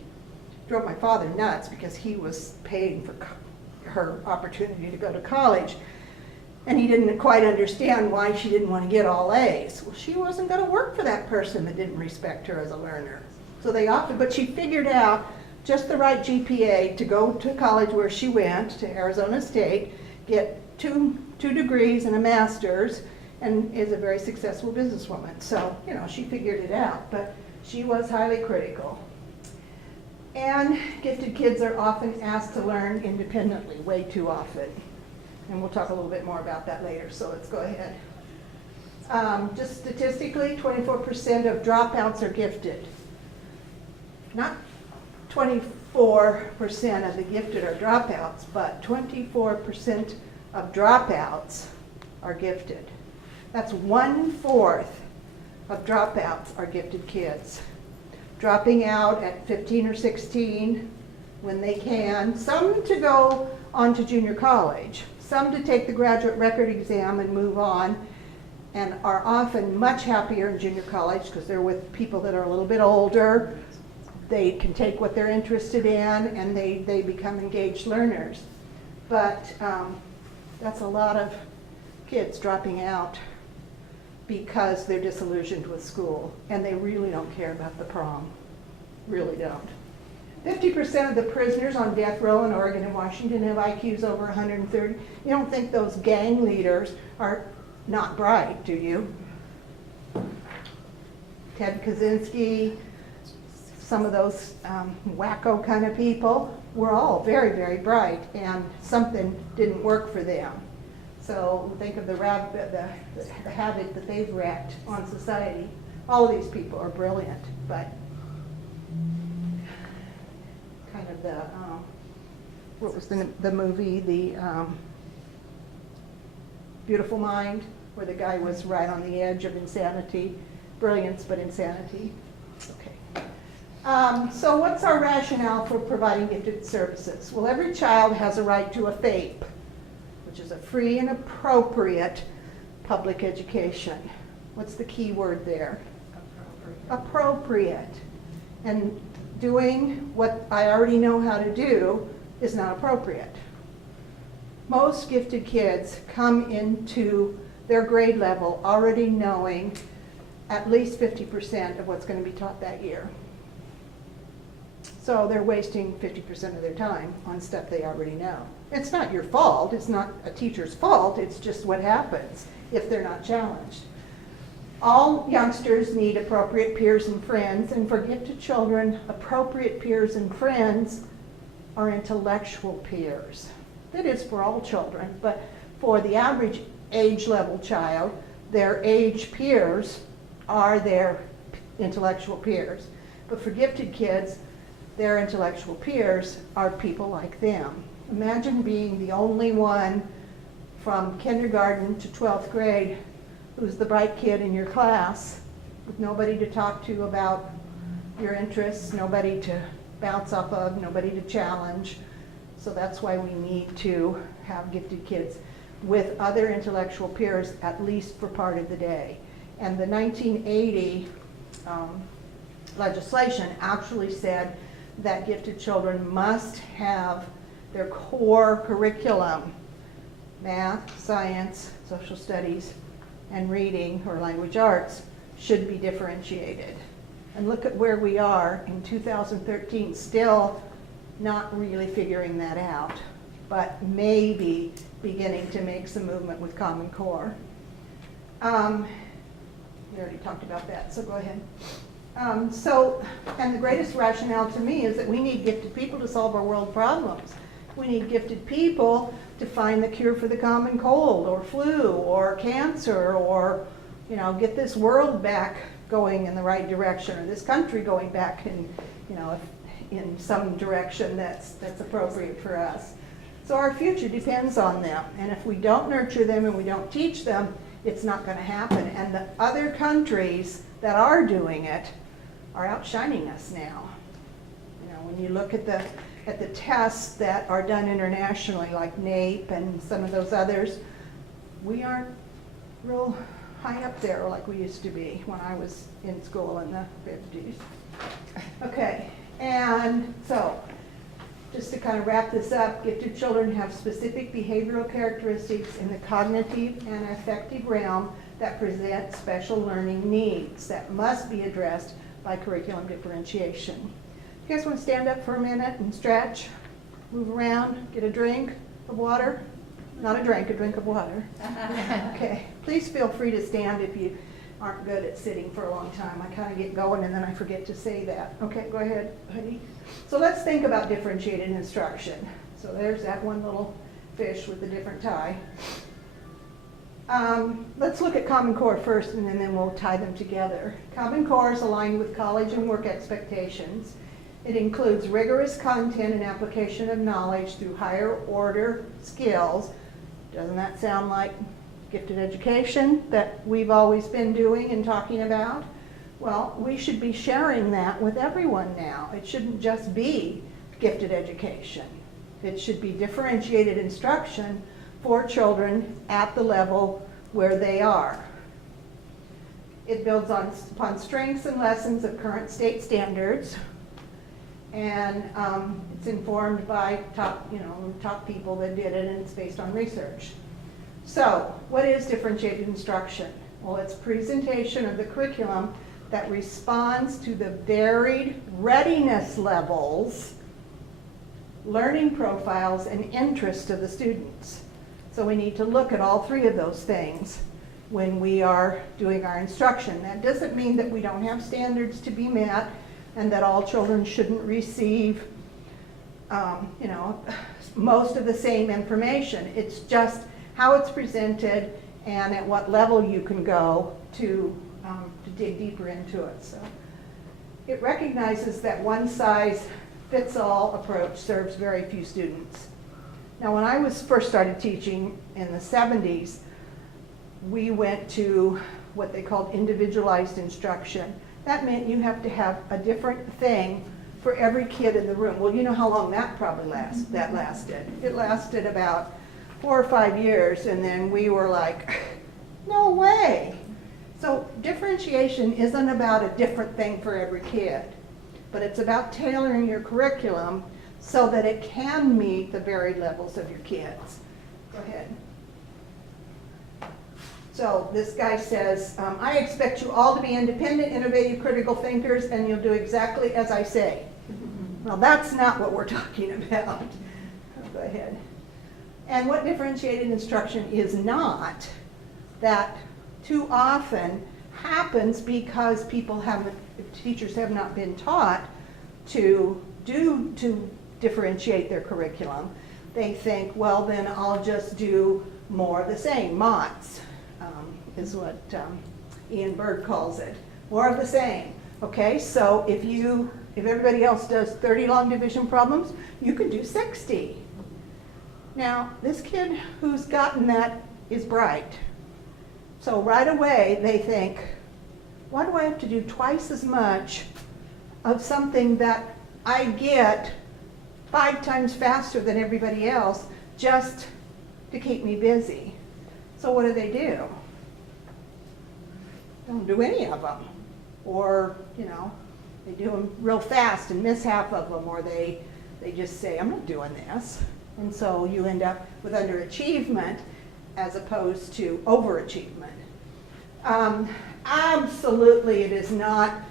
drove my father nuts because he was paying for her opportunity to go to college. And he didn't quite understand why she didn't want to get all A's. Well, she wasn't going to work for that person that didn't respect her as a learner. So they opted, but she figured out just the right GPA to go to college where she went, to Arizona State, get two degrees and a master's, and is a very successful businesswoman. So, you know, she figured it out, but she was highly critical. And gifted kids are often asked to learn independently, way too often. And we'll talk a little bit more about that later, so let's go ahead. Just statistically, 24% of dropouts are gifted. Not 24% of the gifted are dropouts, but 24% of dropouts are gifted. That's 1/4 of dropouts are gifted kids. Dropping out at 15 or 16 when they can, some to go on to junior college, some to take the graduate record exam and move on, and are often much happier in junior college because they're with people that are a little bit older. They can take what they're interested in, and they become engaged learners. But that's a lot of kids dropping out because they're disillusioned with school, and they really don't care about the prom. Really don't. 50% of the prisoners on death row in Oregon and Washington have IQs over 130. You don't think those gang leaders are not bright, do you? Ted Kaczynski, some of those wacko kind of people were all very, very bright, and something didn't work for them. So think of the havoc that they've wreaked on society. All of these people are brilliant, but kind of the, what was the movie, the Beautiful Mind, where the guy was right on the edge of insanity, brilliance but insanity. Okay. So what's our rationale for providing gifted services? Well, every child has a right to a FAPE, which is a free and appropriate public education. What's the key word there? Appropriate. And doing what I already know how to do is not appropriate. Most gifted kids come into their grade level already knowing at least 50% of what's going to be taught that year. So they're wasting 50% of their time on stuff they already know. It's not your fault, it's not a teacher's fault, it's just what happens if they're not challenged. All youngsters need appropriate peers and friends, and for gifted children, appropriate peers and friends are intellectual peers. That is for all children, but for the average age level child, their age peers are their intellectual peers. But for gifted kids, their intellectual peers are people like them. Imagine being the only one from kindergarten to 12th grade who's the bright kid in your class with nobody to talk to about your interests, nobody to bounce off of, nobody to challenge. So that's why we need to have gifted kids with other intellectual peers at least for part of the day. And the 1980 legislation actually said that gifted children must have their core curriculum, math, science, social studies, and reading or language arts should be differentiated. And look at where we are in 2013, still not really figuring that out, but maybe beginning to make some movement with Common Core. We already talked about that, so go ahead. And the greatest rationale to me is that we need gifted people to solve our world problems. We need gifted people to find the cure for the common cold or flu or cancer, or, you know, get this world back going in the right direction, or this country going back in, you know, in some direction that's appropriate for us. So our future depends on them, and if we don't nurture them and we don't teach them, it's not going to happen. And the other countries that are doing it are outshining us now. You know, when you look at the tests that are done internationally, like NAEP and some of those others, we aren't real high up there like we used to be when I was in school in the 50s. Okay, And so, just to kind of wrap this up, gifted children have specific behavioral characteristics in the cognitive and affective realm that present special learning needs that must be addressed by curriculum differentiation. You guys want to stand up for a minute and stretch, move around, get a drink of water? Not a drink of water. Okay, please feel free to stand if you aren't good at sitting for a long time. I kind of get going and then I forget to say that. Okay, go ahead, honey. So let's think about differentiated instruction. So there's that one little fish with a different tie. Let's look at Common Core first and then we'll tie them together. Common Core is aligned with college and work expectations. It includes rigorous content and application of knowledge through higher order skills. Doesn't that sound like gifted education that we've always been doing and talking about? Well, we should be sharing that with everyone now. It shouldn't just be gifted education. It should be differentiated instruction for children at the level where they are. It builds upon strengths and lessons of current state standards, and it's informed by top people that did it, and it's based on research. So, what is differentiated instruction? Well, it's presentation of the curriculum that responds to the varied readiness levels, learning profiles, and interests of the students. So we need to look at all three of those things when we are doing our instruction. That doesn't mean that we don't have standards to be met and that all children shouldn't receive most of the same information. It's just how it's presented and at what level you can go to dig deeper into it. So it recognizes that one size fits all approach serves very few students. Now, when I first started teaching in the 70s, we went to what they called individualized instruction. That meant you have to have a different thing for every kid in the room. Well, you know how long that probably lasted. It lasted about 4 or 5 years, and then we were like, no way. So differentiation isn't about a different thing for every kid, but it's about tailoring your curriculum so that it can meet the varied levels of your kids. Go ahead. So this guy says, I expect you all to be independent, innovative, critical thinkers, and you'll do exactly as I say. Well, that's not what we're talking about. Go ahead. And what differentiated instruction is not, that too often happens because teachers have not been taught to differentiate their curriculum. They think, well, then I'll just do more of the same. MOTS is what Ian Bird calls it. More of the same. Okay, so if everybody else does 30 long division problems, you can do 60. Now, this kid who's gotten that is bright. So right away they think, why do I have to do twice as much of something that I get 5 times faster than everybody else just to keep me busy? So what do? They don't do any of them. Or, they do them real fast and miss half of them, or they just say, I'm not doing this. And so you end up with underachievement as opposed to overachievement. Absolutely, it is not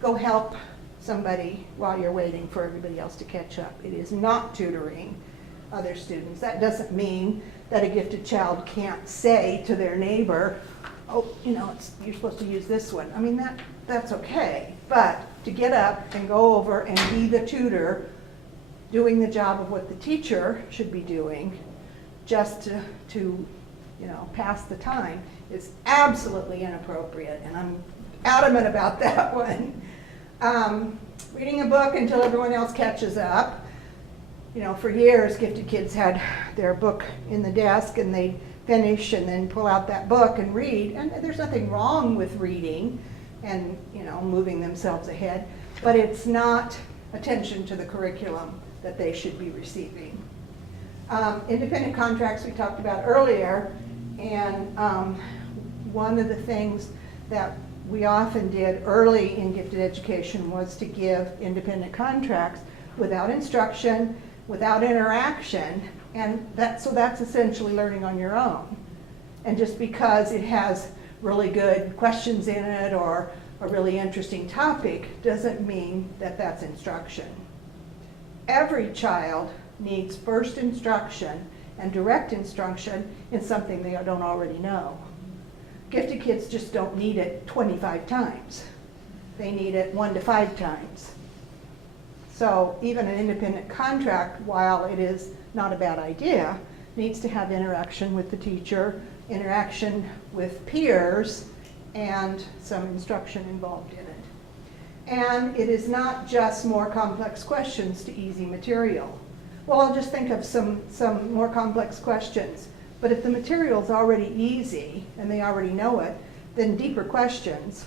go help somebody while you're waiting for everybody else to catch up. It is not tutoring other students. That doesn't mean that a gifted child can't say to their neighbor, oh, you're supposed to use this one. I mean, that's okay. But to get up and go over and be the tutor, doing the job of what the teacher should be doing, just to pass the time, is absolutely inappropriate, and I'm adamant about that one. Reading a book until everyone else catches up. For years, gifted kids had their book in the desk, and they'd finish and then pull out that book and read, and there's nothing wrong with reading and moving themselves ahead, but it's not attention to the curriculum that they should be receiving. Independent contracts we talked about earlier, and one of the things that we often did early in gifted education was to give independent contracts without instruction, without interaction, and so that's essentially learning on your own. And just because it has really good questions in it or a really interesting topic doesn't mean that that's instruction. Every child needs first instruction and direct instruction in something they don't already know. Gifted kids just don't need it 25 times. They need it 1 to 5 times. So even an independent contract, while it is not a bad idea, needs to have interaction with the teacher, interaction with peers, and some instruction involved in it. And it is not just more complex questions to easy material. Well, I'll just think of some more complex questions. But if the material's already easy and they already know it, then deeper questions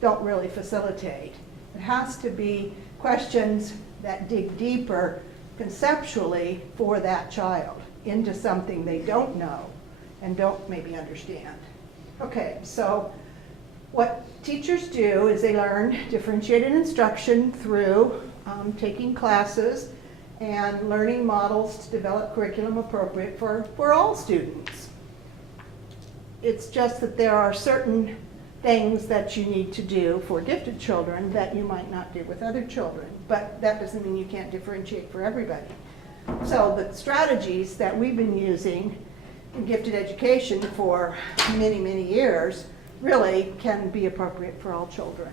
don't really facilitate. It has to be questions that dig deeper conceptually for that child into something they don't know and don't maybe understand. Okay, so what teachers do is they learn differentiated instruction through taking classes and learning models to develop curriculum appropriate for all students. It's just that there are certain things that you need to do for gifted children that you might not do with other children, but that doesn't mean you can't differentiate for everybody. So the strategies that we've been using in gifted education for many, many years really can be appropriate for all children.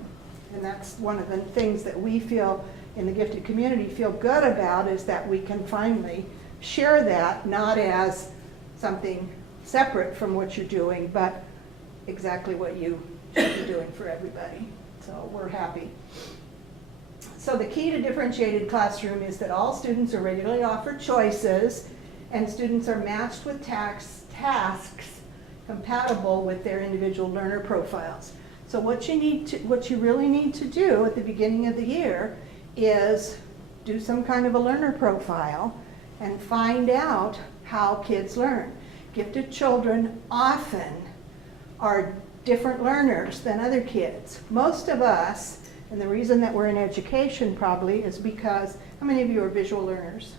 And that's one of the things that we feel in the gifted community feel good about, is that we can finally share that, not as something separate from what you're doing, but exactly what you should be doing for everybody. So we're happy. So the key to differentiated classroom is that all students are regularly offered choices, and students are matched with tasks compatible with their individual learner profiles. So what you really need to do at the beginning of the year is do some kind of a learner profile and find out how kids learn. Gifted children often are different learners than other kids. Most of us, and the reason that we're in education probably is because, how many of you are visual learners?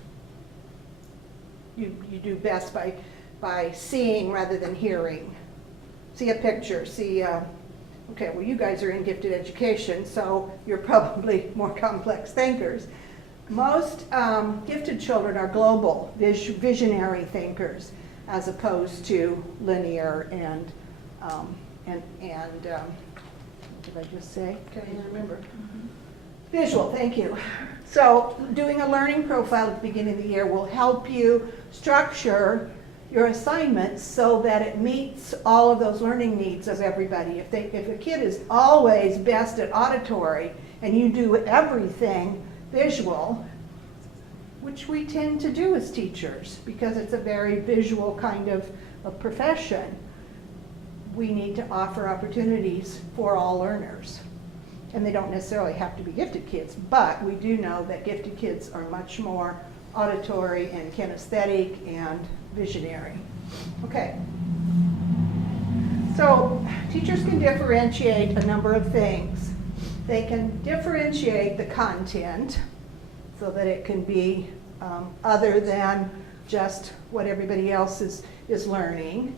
You do best by seeing rather than hearing. See a picture, okay, well, you guys are in gifted education, so you're probably more complex thinkers. Most gifted children are global, visionary thinkers, as opposed to linear and what did I just say? Can't even remember. Visual, thank you. So doing a learning profile at the beginning of the year will help you structure your assignments so that it meets all of those learning needs of everybody. If a kid is always best at auditory and you do everything visual, which we tend to do as teachers because it's a very visual kind of profession, we need to offer opportunities for all learners. And they don't necessarily have to be gifted kids, but we do know that gifted kids are much more auditory and kinesthetic and visionary. Okay. So teachers can differentiate a number of things. They can differentiate the content so that it can be other than just what everybody else is learning.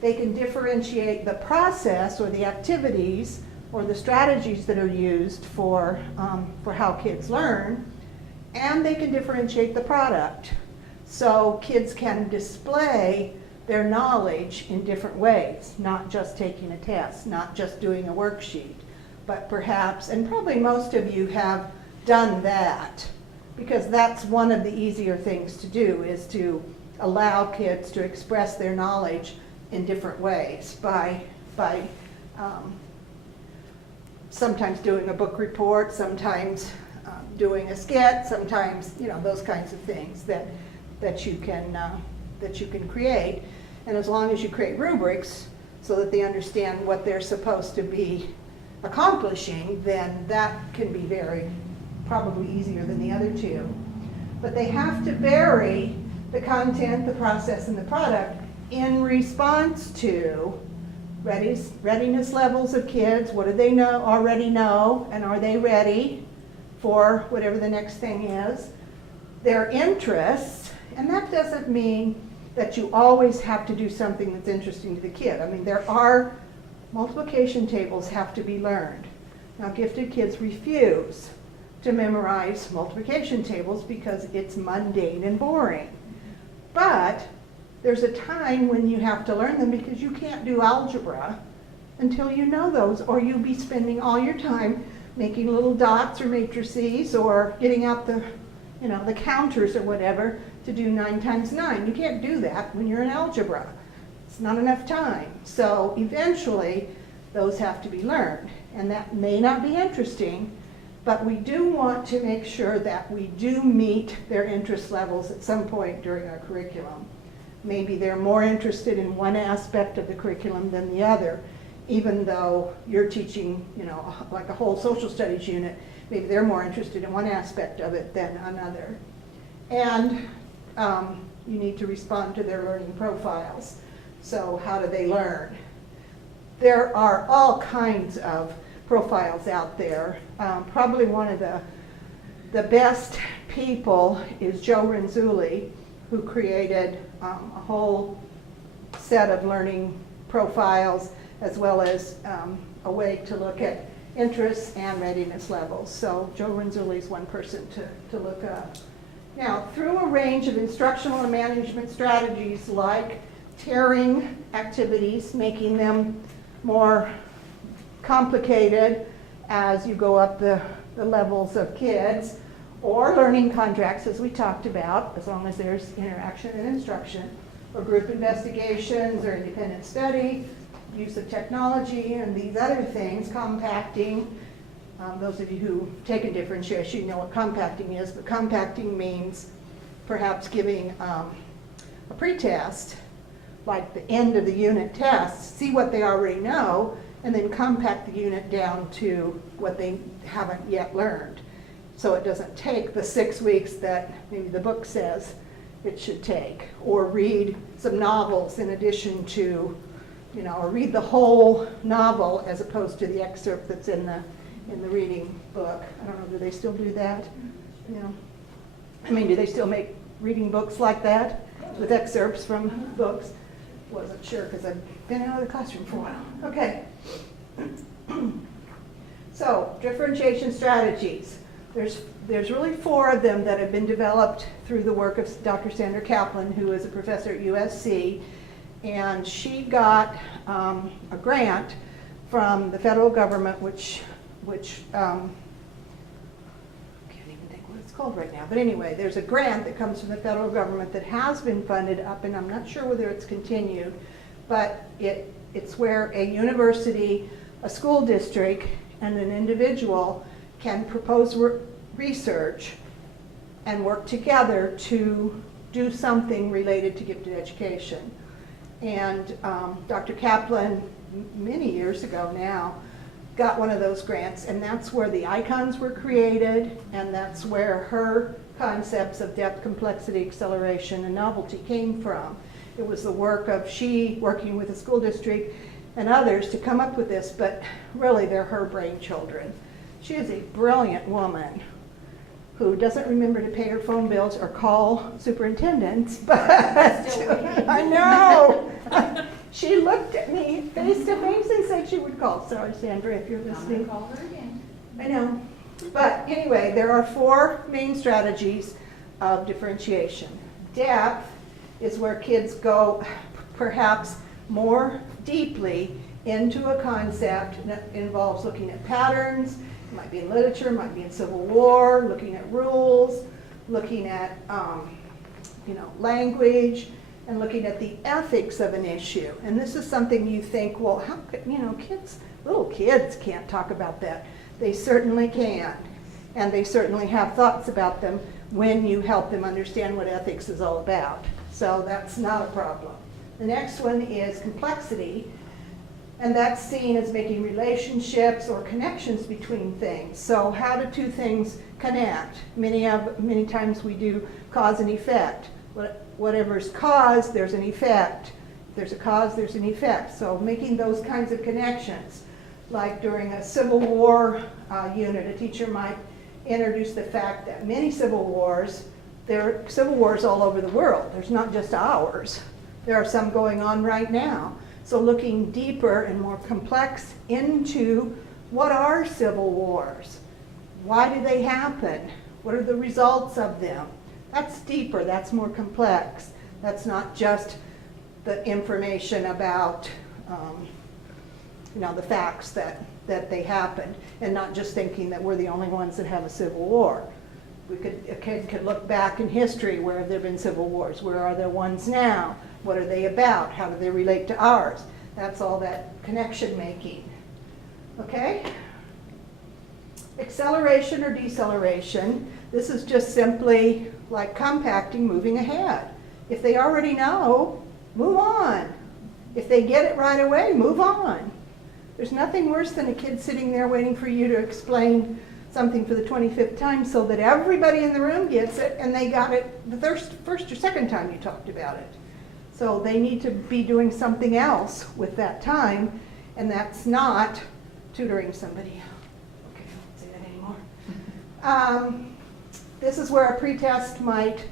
They can differentiate the process or the activities or the strategies that are used for how kids learn, and they can differentiate the product. So kids can display their knowledge in different ways, not just taking a test, not just doing a worksheet, but perhaps, and probably most of you have done that, because that's one of the easier things to do, is to allow kids to express their knowledge in different ways by sometimes doing a book report, sometimes doing a skit, sometimes, those kinds of things that you can create. And as long as you create rubrics so that they understand what they're supposed to be accomplishing, then that can be probably easier than the other two. But they have to vary the content, the process, and the product in response to readiness levels of kids. What do they already know, and are they ready for whatever the next thing is? Their interests, and that doesn't mean that you always have to do something that's interesting to the kid. I mean, there are multiplication tables have to be learned. Now, gifted kids refuse to memorize multiplication tables because it's mundane and boring. But there's a time when you have to learn them because you can't do algebra until you know those, or you'll be spending all your time making little dots or matrices or getting out the, the counters or whatever to do 9 times 9. You can't do that when you're in algebra. It's not enough time. So eventually, those have to be learned. And that may not be interesting, but we do want to make sure that we do meet their interest levels at some point during our curriculum. Maybe they're more interested in one aspect of the curriculum than the other, even though you're teaching, like a whole social studies unit, maybe they're more interested in one aspect of it than another. And you need to respond to their learning profiles. So how do they learn? There are all kinds of profiles out there. Probably one of the best people is Joe Renzulli, who created a whole set of learning profiles as well as a way to look at interests and readiness levels. So Joe Renzulli is one person to look up. Now, through a range of instructional and management strategies like tiering activities, making them more complicated as you go up the levels of kids, or learning contracts, as we talked about, as long as there's interaction and instruction, or group investigations or independent study, use of technology and these other things, compacting. Those of you who've taken differentiation, you know what compacting is, but compacting means perhaps giving a pretest, like the end of the unit test, see what they already know, and then compact the unit down to what they haven't yet learned. So it doesn't take the 6 weeks that maybe the book says it should take, or read some novels in addition to, or read the whole novel as opposed to the excerpt that's in the reading book. I don't know, do they still do that? I mean, do they still make reading books like that with excerpts from books? Wasn't sure because I've been out of the classroom for a while. Okay. So, differentiation strategies. There's really 4 of them that have been developed through the work of Dr. Sandra Kaplan, who is a professor at USC, and she got a grant from the federal government, which I can't even think what it's called right now. But anyway, there's a grant that comes from the federal government that has been funded up, and I'm not sure whether it's continued, but it's where a university, a school district, and an individual can propose research and work together to do something related to gifted education. And Dr. Kaplan, many years ago now, got one of those grants, and that's where the icons were created, and that's where her concepts of depth, complexity, acceleration, and novelty came from. It was the work of she working with the school district and others to come up with this, but really they're her brainchildren. She is a brilliant woman who doesn't remember to pay her phone bills or call superintendents, but I know. She looked at me face to face and said she would call. Sorry, Sandra, if you're listening. I'm gonna call her again. I know. But anyway, there are 4 main strategies of differentiation. Depth is where kids go perhaps more deeply into a concept that involves looking at patterns. It might be in literature, it might be in Civil War, looking at rules, looking at language, and looking at the ethics of an issue. And this is something you think, well, how could, little kids can't talk about that. They certainly can. And they certainly have thoughts about them when you help them understand what ethics is all about. So that's not a problem. The next one is complexity. And that's seen as making relationships or connections between things. So how do 2 things connect? Many times we do cause and effect. Whatever's caused, there's an effect. There's a cause, there's an effect. So making those kinds of connections, like during a Civil War unit, a teacher might introduce the fact that many civil wars, there are civil wars all over the world. There's not just ours. There are some going on right now. So looking deeper and more complex into what are civil wars? Why do they happen? What are the results of them? That's deeper, that's more complex. That's not just the information about the facts that they happened, and not just thinking that we're the only ones that have a civil war. A kid could look back in history. Where have there been civil wars? Where are there ones now? What are they about? How do they relate to ours? That's all that connection making. Okay? Acceleration or deceleration. This is just simply like compacting, moving ahead. If they already know, move on. If they get it right away, move on. There's nothing worse than a kid sitting there waiting for you to explain something for the 25th time so that everybody in the room gets it and they got it the first or second time you talked about it. So they need to be doing something else with that time, and that's not tutoring somebody. Okay, I won't say that anymore. This is where a pretest might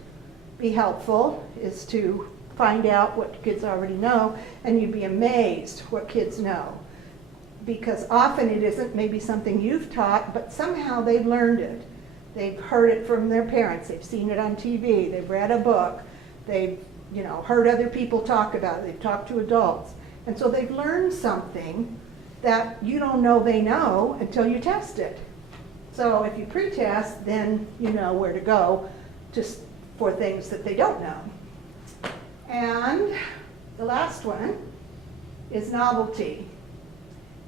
be helpful, is to find out what kids already know, and you'd be amazed what kids know. Because often it isn't maybe something you've taught, but somehow they've learned it. They've heard it from their parents, they've seen it on TV, they've read a book, they've heard other people talk about it, they've talked to adults. And so they've learned something that you don't know they know until you test it. So if you pre-test, then you know where to go for things that they don't know. And the last one is novelty.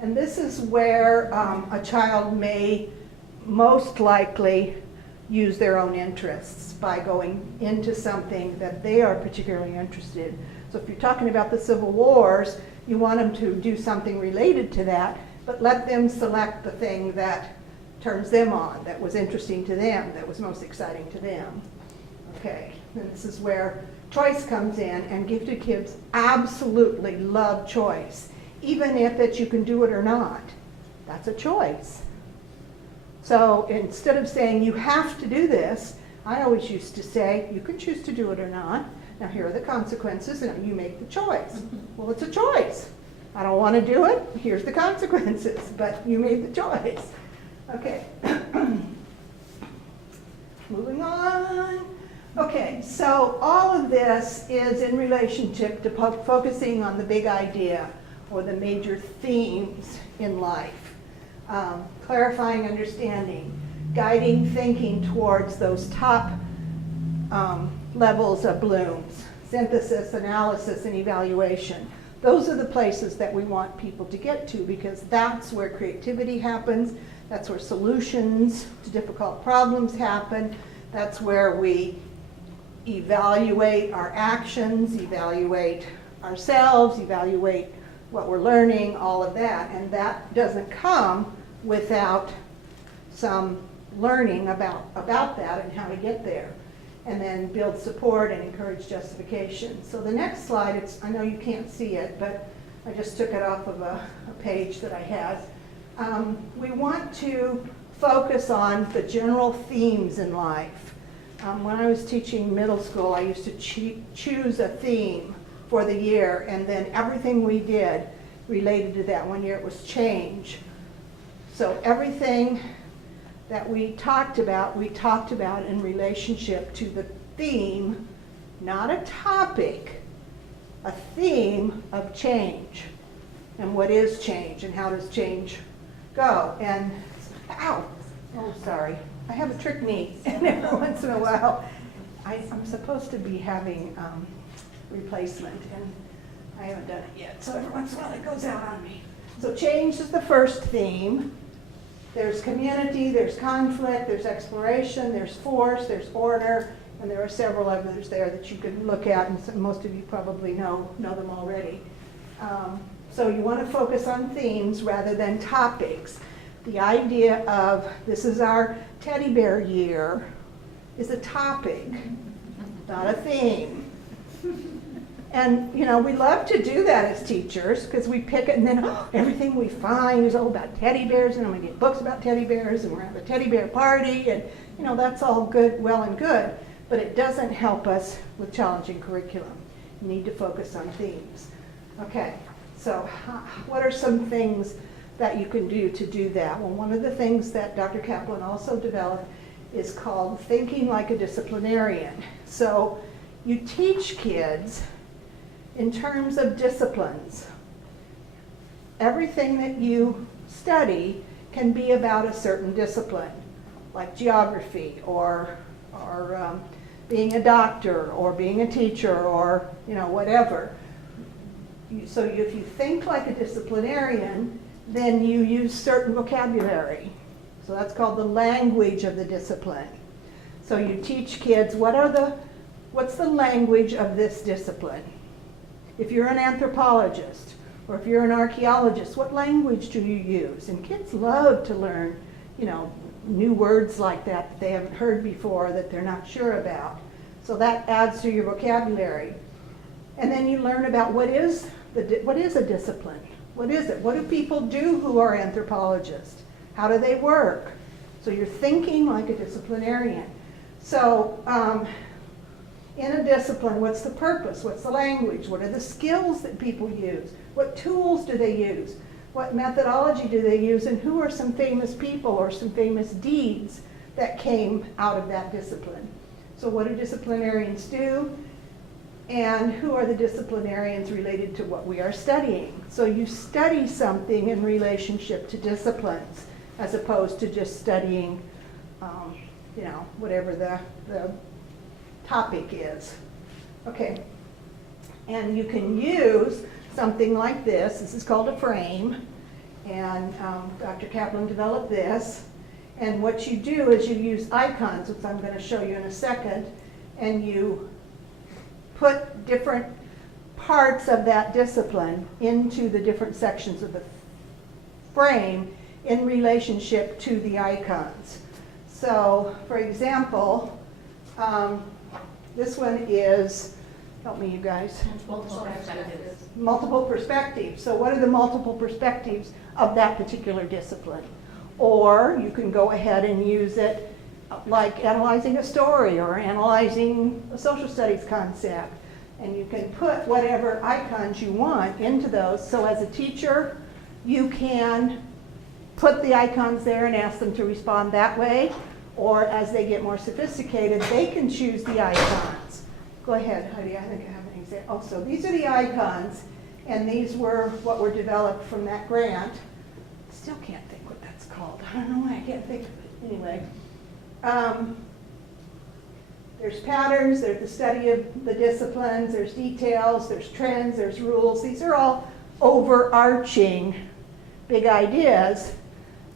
And this is where a child may most likely use their own interests by going into something that they are particularly interested in. So if you're talking about the Civil Wars, you want them to do something related to that, but let them select the thing that turns them on, that was interesting to them, that was most exciting to them. Okay, and this is where choice comes in, and gifted kids absolutely love choice. Even if it's you can do it or not, that's a choice. So instead of saying you have to do this, I always used to say you can choose to do it or not. Now here are the consequences, and you make the choice. Well, it's a choice. I don't want to do it, here's the consequences, but you made the choice. Okay, moving on. Okay, so all of this is in relationship to focusing on the big idea or the major themes in life. Clarifying understanding, guiding thinking towards those top levels of blooms, synthesis, analysis, and evaluation. Those are the places that we want people to get to, because that's where creativity happens, that's where solutions to difficult problems happen, that's where we evaluate our actions, evaluate ourselves, evaluate what we're learning, all of that. And that doesn't come without some learning about that and how to get there. And then build support and encourage justification. So the next slide, I know you can't see it, but I just took it off of a page that I had. We want to focus on the general themes in life. When I was teaching middle school, I used to choose a theme for the year, and then everything we did related to that. One year it was change. So everything that we talked about in relationship to the theme, not a topic, a theme of change. And what is change, and how does change go? And, ow, oh sorry, I have a trick knee, and every once in a while, I'm supposed to be having replacement, and I haven't done it yet, so every once in a while it goes out on me. So change is the first theme. There's community, there's conflict, there's exploration, there's force, there's order, and there are several others there that you can look at, and most of you probably know them already. So you want to focus on themes rather than topics. The idea of this is our teddy bear year is a topic, not a theme. And, you know, we love to do that as teachers because we pick it and then everything we find is all about teddy bears, and then we get books about teddy bears and we're having a teddy bear party, and, you know, that's all good, well and good, but it doesn't help us with challenging curriculum. You need to focus on themes. Okay, so what are some things that you can do to do that? Well, one of the things that Dr. Kaplan also developed is called thinking like a disciplinarian. So you teach kids in terms of disciplines. Everything that you study can be about a certain discipline, like geography or being a doctor or being a teacher or, you know, whatever. So if you think like a disciplinarian, then you use certain vocabulary. So that's called the language of the discipline. So you teach kids what's the language of this discipline? If you're an anthropologist or if you're an archaeologist, what language do you use? And kids love to learn, you know, new words like that they haven't heard before, that they're not sure about. So that adds to your vocabulary. And then you learn about what is a discipline? What is it? What do people do who are anthropologists? How do they work? So you're thinking like a disciplinarian. So in a discipline, what's the purpose? What's the language? What are the skills that people use? What tools do they use? What methodology do they use? And who are some famous people or some famous deeds that came out of that discipline? So what do disciplinarians do? And who are the disciplinarians related to what we are studying? So you study something in relationship to disciplines as opposed to just studying, you know, whatever the topic is. Okay, and you can use something like this. This is called a frame, and Dr. Kaplan developed this. And what you do is you use icons, which I'm going to show you in a second, and you put different parts of that discipline into the different sections of the frame in relationship to the icons. So, for example, this one is, help me you guys. Multiple perspectives. Multiple perspectives. So what are the multiple perspectives of that particular discipline? Or you can go ahead and use it like analyzing a story or analyzing a social studies concept. And you can put whatever icons you want into those. So as a teacher, you can put the icons there and ask them to respond that way. Or as they get more sophisticated, they can choose the icons. Go ahead, Heidi, I think I have an example. Oh, so these are the icons, and these were what were developed from that grant. Still can't think what that's called. I don't know why I can't think of it. Anyway, there's patterns, there's the study of the disciplines, there's details, there's trends, there's rules. These are all overarching big ideas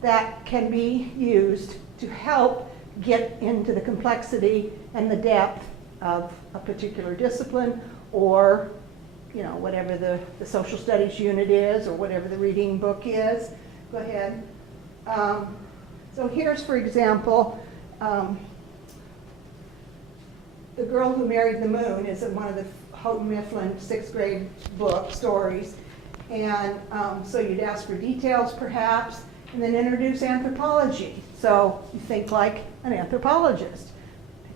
that can be used to help get into the complexity and the depth of a particular discipline, or, you know, whatever the social studies unit is, or whatever the reading book is. Go ahead. So here's, for example, The Girl Who Married the Moon is one of the Houghton Mifflin 6th grade book stories. And so you'd ask for details, perhaps, and then introduce anthropology. So you think like an anthropologist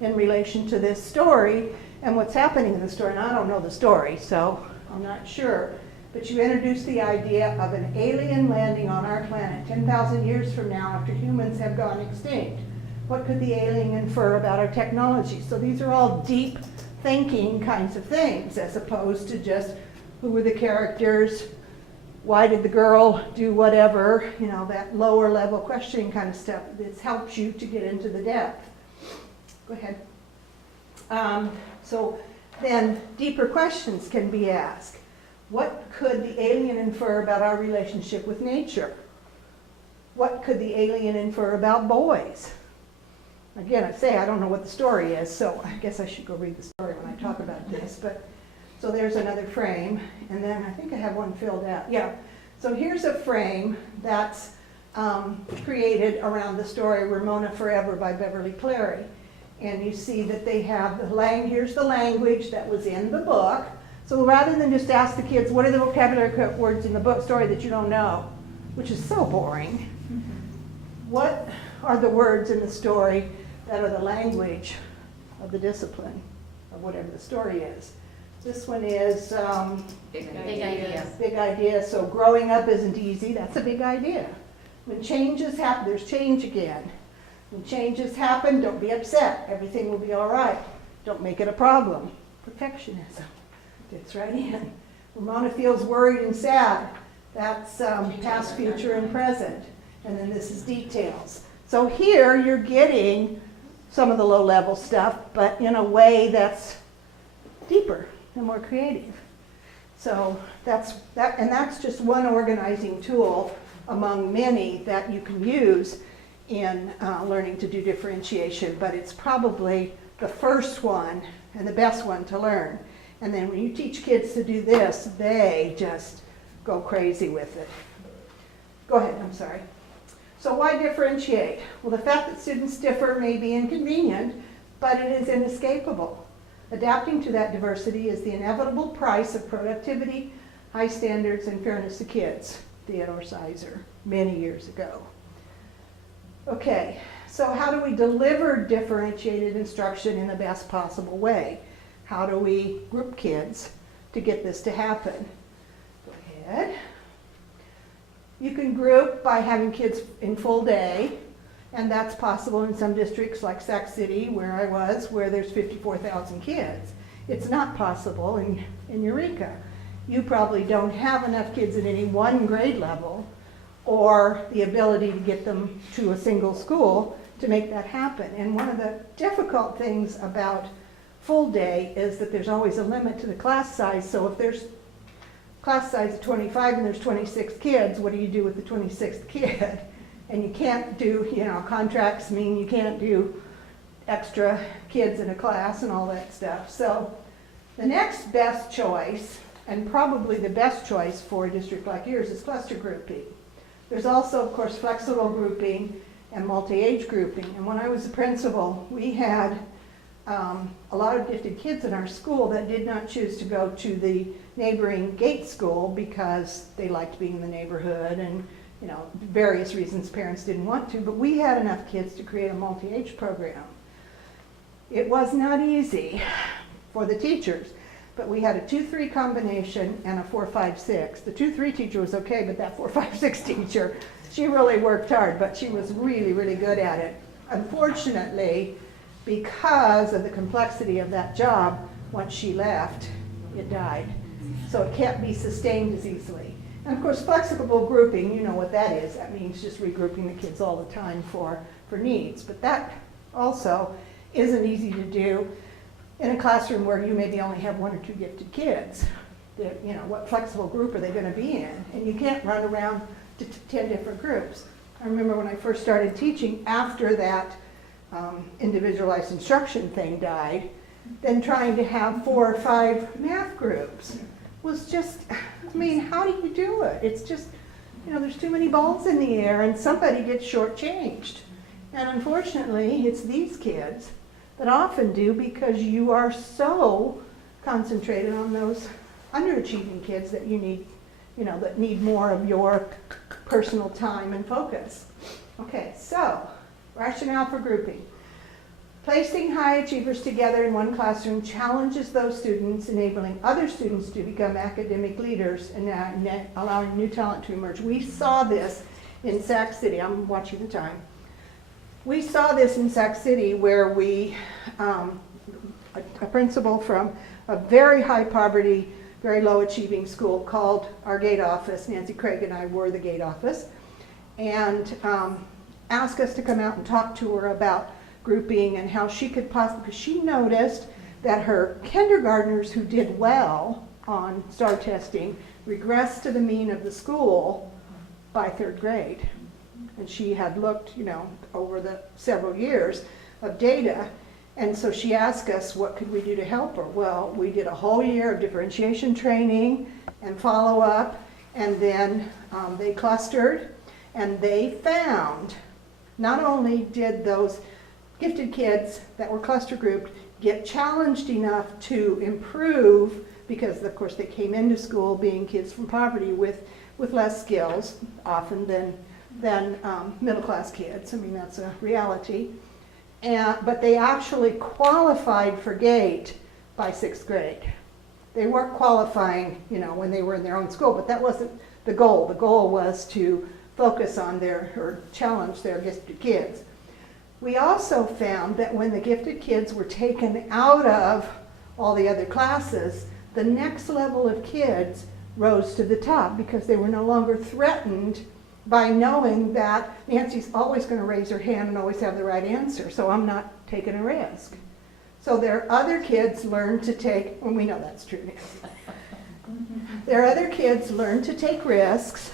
in relation to this story and what's happening in the story. And I don't know the story, so I'm not sure. But you introduce the idea of an alien landing on our planet 10,000 years from now after humans have gone extinct. What could the alien infer about our technology? So these are all deep thinking kinds of things, as opposed to just who were the characters, why did the girl do whatever, you know, that lower level questioning kind of stuff. This helps you to get into the depth. Go ahead. So then deeper questions can be asked. What could the alien infer about our relationship with nature? What could the alien infer about boys? Again, I say I don't know what the story is, so I guess I should go read the story when I talk about this. But so there's another frame, and then I think I have one filled out. Yeah, so here's a frame that's created around the story Ramona Forever by Beverly Cleary. And you see that they have here's the language that was in the book. So rather than just ask the kids, what are the vocabulary words in the book story that you don't know, which is so boring, what are the words in the story that are the language of the discipline of whatever the story is? This one is Big idea. big idea. So growing up isn't easy. That's a big idea. When changes happen, there's change again. When changes happen, don't be upset. Everything will be all right. Don't make it a problem. Perfectionism fits right in. Ramona feels worried and sad. That's past, future, and present. And then this is details. So here you're getting some of the low-level stuff, but in a way that's deeper and more creative. So that's just one organizing tool among many that you can use in learning to do differentiation, but it's probably the first one and the best one to learn. And then when you teach kids to do this, they just go crazy with it. Go ahead, I'm sorry. So why differentiate? Well, the fact that students differ may be inconvenient, but it is inescapable. Adapting to that diversity is the inevitable price of productivity, high standards, and fairness to kids. Theodore Sizer, many years ago. Okay, so how do we deliver differentiated instruction in the best possible way? How do we group kids to get this to happen? Go ahead. You can group by having kids in full day, and that's possible in some districts like Sac City, where I was, where there's 54,000 kids. It's not possible in Eureka. You probably don't have enough kids at any one grade level or the ability to get them to a single school to make that happen. And one of the difficult things about full day is that there's always a limit to the class size. So if there's class size of 25 and there's 26 kids, what do you do with the 26th kid? And you can't do, contracts mean you can't do extra kids in a class and all that stuff. So the next best choice, and probably the best choice for a district like yours, is cluster grouping. There's also, of course, flexible grouping and multi-age grouping. And when I was a principal, we had a lot of gifted kids in our school that did not choose to go to the neighboring Gate school because they liked being in the neighborhood and various reasons parents didn't want to, but we had enough kids to create a multi-age program. It was not easy for the teachers, but we had a 2-3 combination and a 4-5-6. The 2-3 teacher was okay, but that 4-5-6 teacher, she really worked hard, but she was really, really good at it. Unfortunately, because of the complexity of that job, once she left, it died. So it can't be sustained as easily. And of course, flexible grouping, you know what that is. That means just regrouping the kids all the time for needs. But that also isn't easy to do in a classroom where you maybe only have 1 or 2 gifted kids. What flexible group are they going to be in? And you can't run around to 10 different groups. I remember when I first started teaching, after that individualized instruction thing died, then trying to have 4 or 5 math groups was just, how do you do it? It's just, there's too many balls in the air and somebody gets shortchanged. And unfortunately, it's these kids that often do, because you are so concentrated on those underachieving kids that you need, that need more of your personal time and focus. Okay, so rationale for grouping. Placing high achievers together in one classroom challenges those students, enabling other students to become academic leaders and allowing new talent to emerge. We saw this in Sac City. I'm watching the time. We saw this in Sac City where we, a principal from a very high poverty, very low achieving school called our gate office. Nancy Craig and I were the gate office, and asked us to come out and talk to her about grouping and how she could possibly, because she noticed that her kindergartners who did well on STAR testing regressed to the mean of the school by 3rd grade. And she had looked, over the several years of data, and so she asked us, what could we do to help her? Well, we did a whole year of differentiation training and follow-up, and then they clustered, and they found not only did those gifted kids that were cluster grouped get challenged enough to improve because of course they came into school being kids from poverty with less skills often than middle-class kids. I mean, that's a reality. But they actually qualified for GATE by 6th grade. They weren't qualifying, you know, when they were in their own school, but that wasn't the goal. The goal was to focus on or challenge their gifted kids. We also found that when the gifted kids were taken out of all the other classes, the next level of kids rose to the top because they were no longer threatened by knowing that Nancy's always going to raise her hand and always have the right answer, so I'm not taking a risk. So their other kids learned to take, and we know that's true, Nancy. Their other kids learned to take risks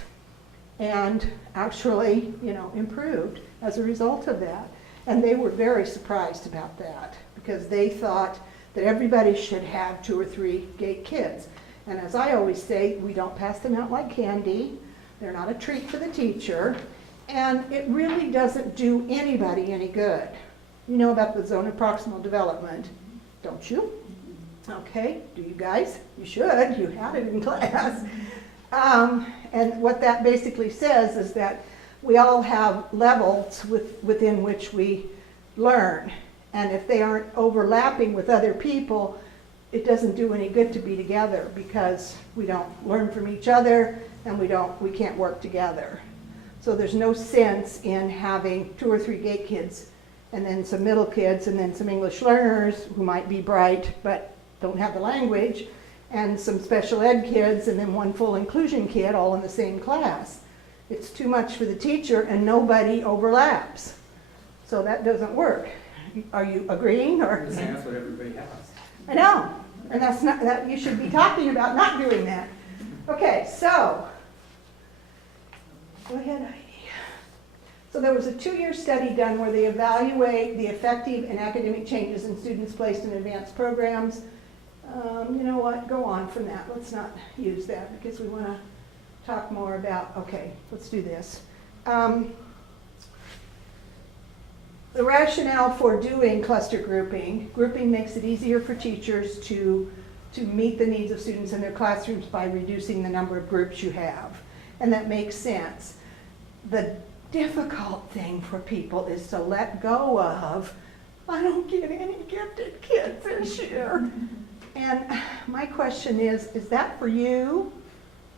and actually, you know, improved as a result of that. And they were very surprised about that because they thought that everybody should have 2 or 3 GATE kids. And as I always say, we don't pass them out like candy. They're not a treat for the teacher. And it really doesn't do anybody any good. You know about the zone of proximal development, don't you? Okay, do you guys? You should. You had it in class. And what that basically says is that we all have levels within which we learn. And if they aren't overlapping with other people, it doesn't do any good to be together because we don't learn from each other and we can't work together. So there's no sense in having 2 or 3 GATE kids and then some middle kids and then some English learners who might be bright but don't have the language, and some special ed kids and then one full inclusion kid all in the same class. It's too much for the teacher and nobody overlaps. So that doesn't work. Are you agreeing? Or? That's what everybody has. I know, and that's not that you should be talking about not doing that. Okay, so go ahead, Heidi. So there was a 2-year study done where they evaluate the effective and academic changes in students placed in advanced programs. You know what? Go on from that. Let's not use that because we want to talk more about. Okay, let's do this. The rationale for doing cluster grouping makes it easier for teachers to meet the needs of students in their classrooms by reducing the number of groups you have. And that makes sense. The difficult thing for people is to let go of, I don't get any gifted kids this year. And my question is that for you?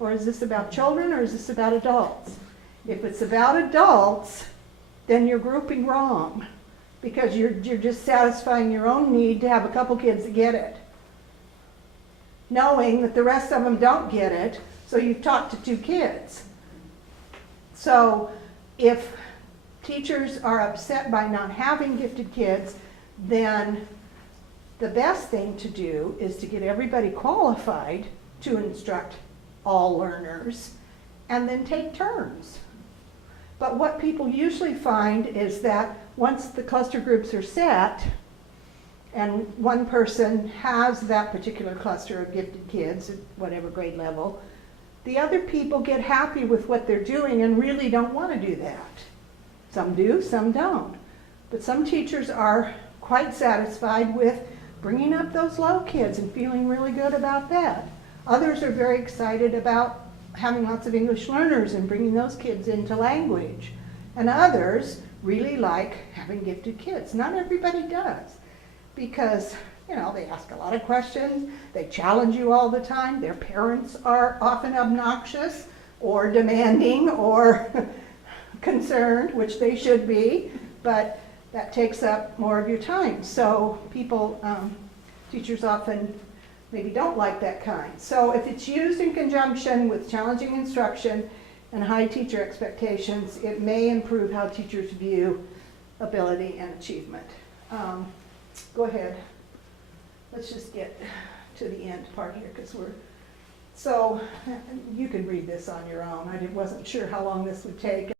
Or is this about children or is this about adults? If it's about adults, then you're grouping wrong because you're just satisfying your own need to have a couple kids that get it, knowing that the rest of them don't get it, so you've taught to 2 kids. So if teachers are upset by not having gifted kids, then the best thing to do is to get everybody qualified to instruct all learners and then take turns. But what people usually find is that once the cluster groups are set and one person has that particular cluster of gifted kids at whatever grade level, the other people get happy with what they're doing and really don't want to do that. Some do, some don't. But some teachers are quite satisfied with bringing up those low kids and feeling really good about that. Others are very excited about having lots of English learners and bringing those kids into language. And others really like having gifted kids. Not everybody does, because you know, they ask a lot of questions, they challenge you all the time, their parents are often obnoxious or demanding or concerned, which they should be, but that takes up more of your time. So people, teachers often maybe don't like that kind. So if it's used in conjunction with challenging instruction and high teacher expectations, it may improve how teachers view ability and achievement. Go ahead. Let's just get to the end part here because so you can read this on your own. I wasn't sure how long this would take.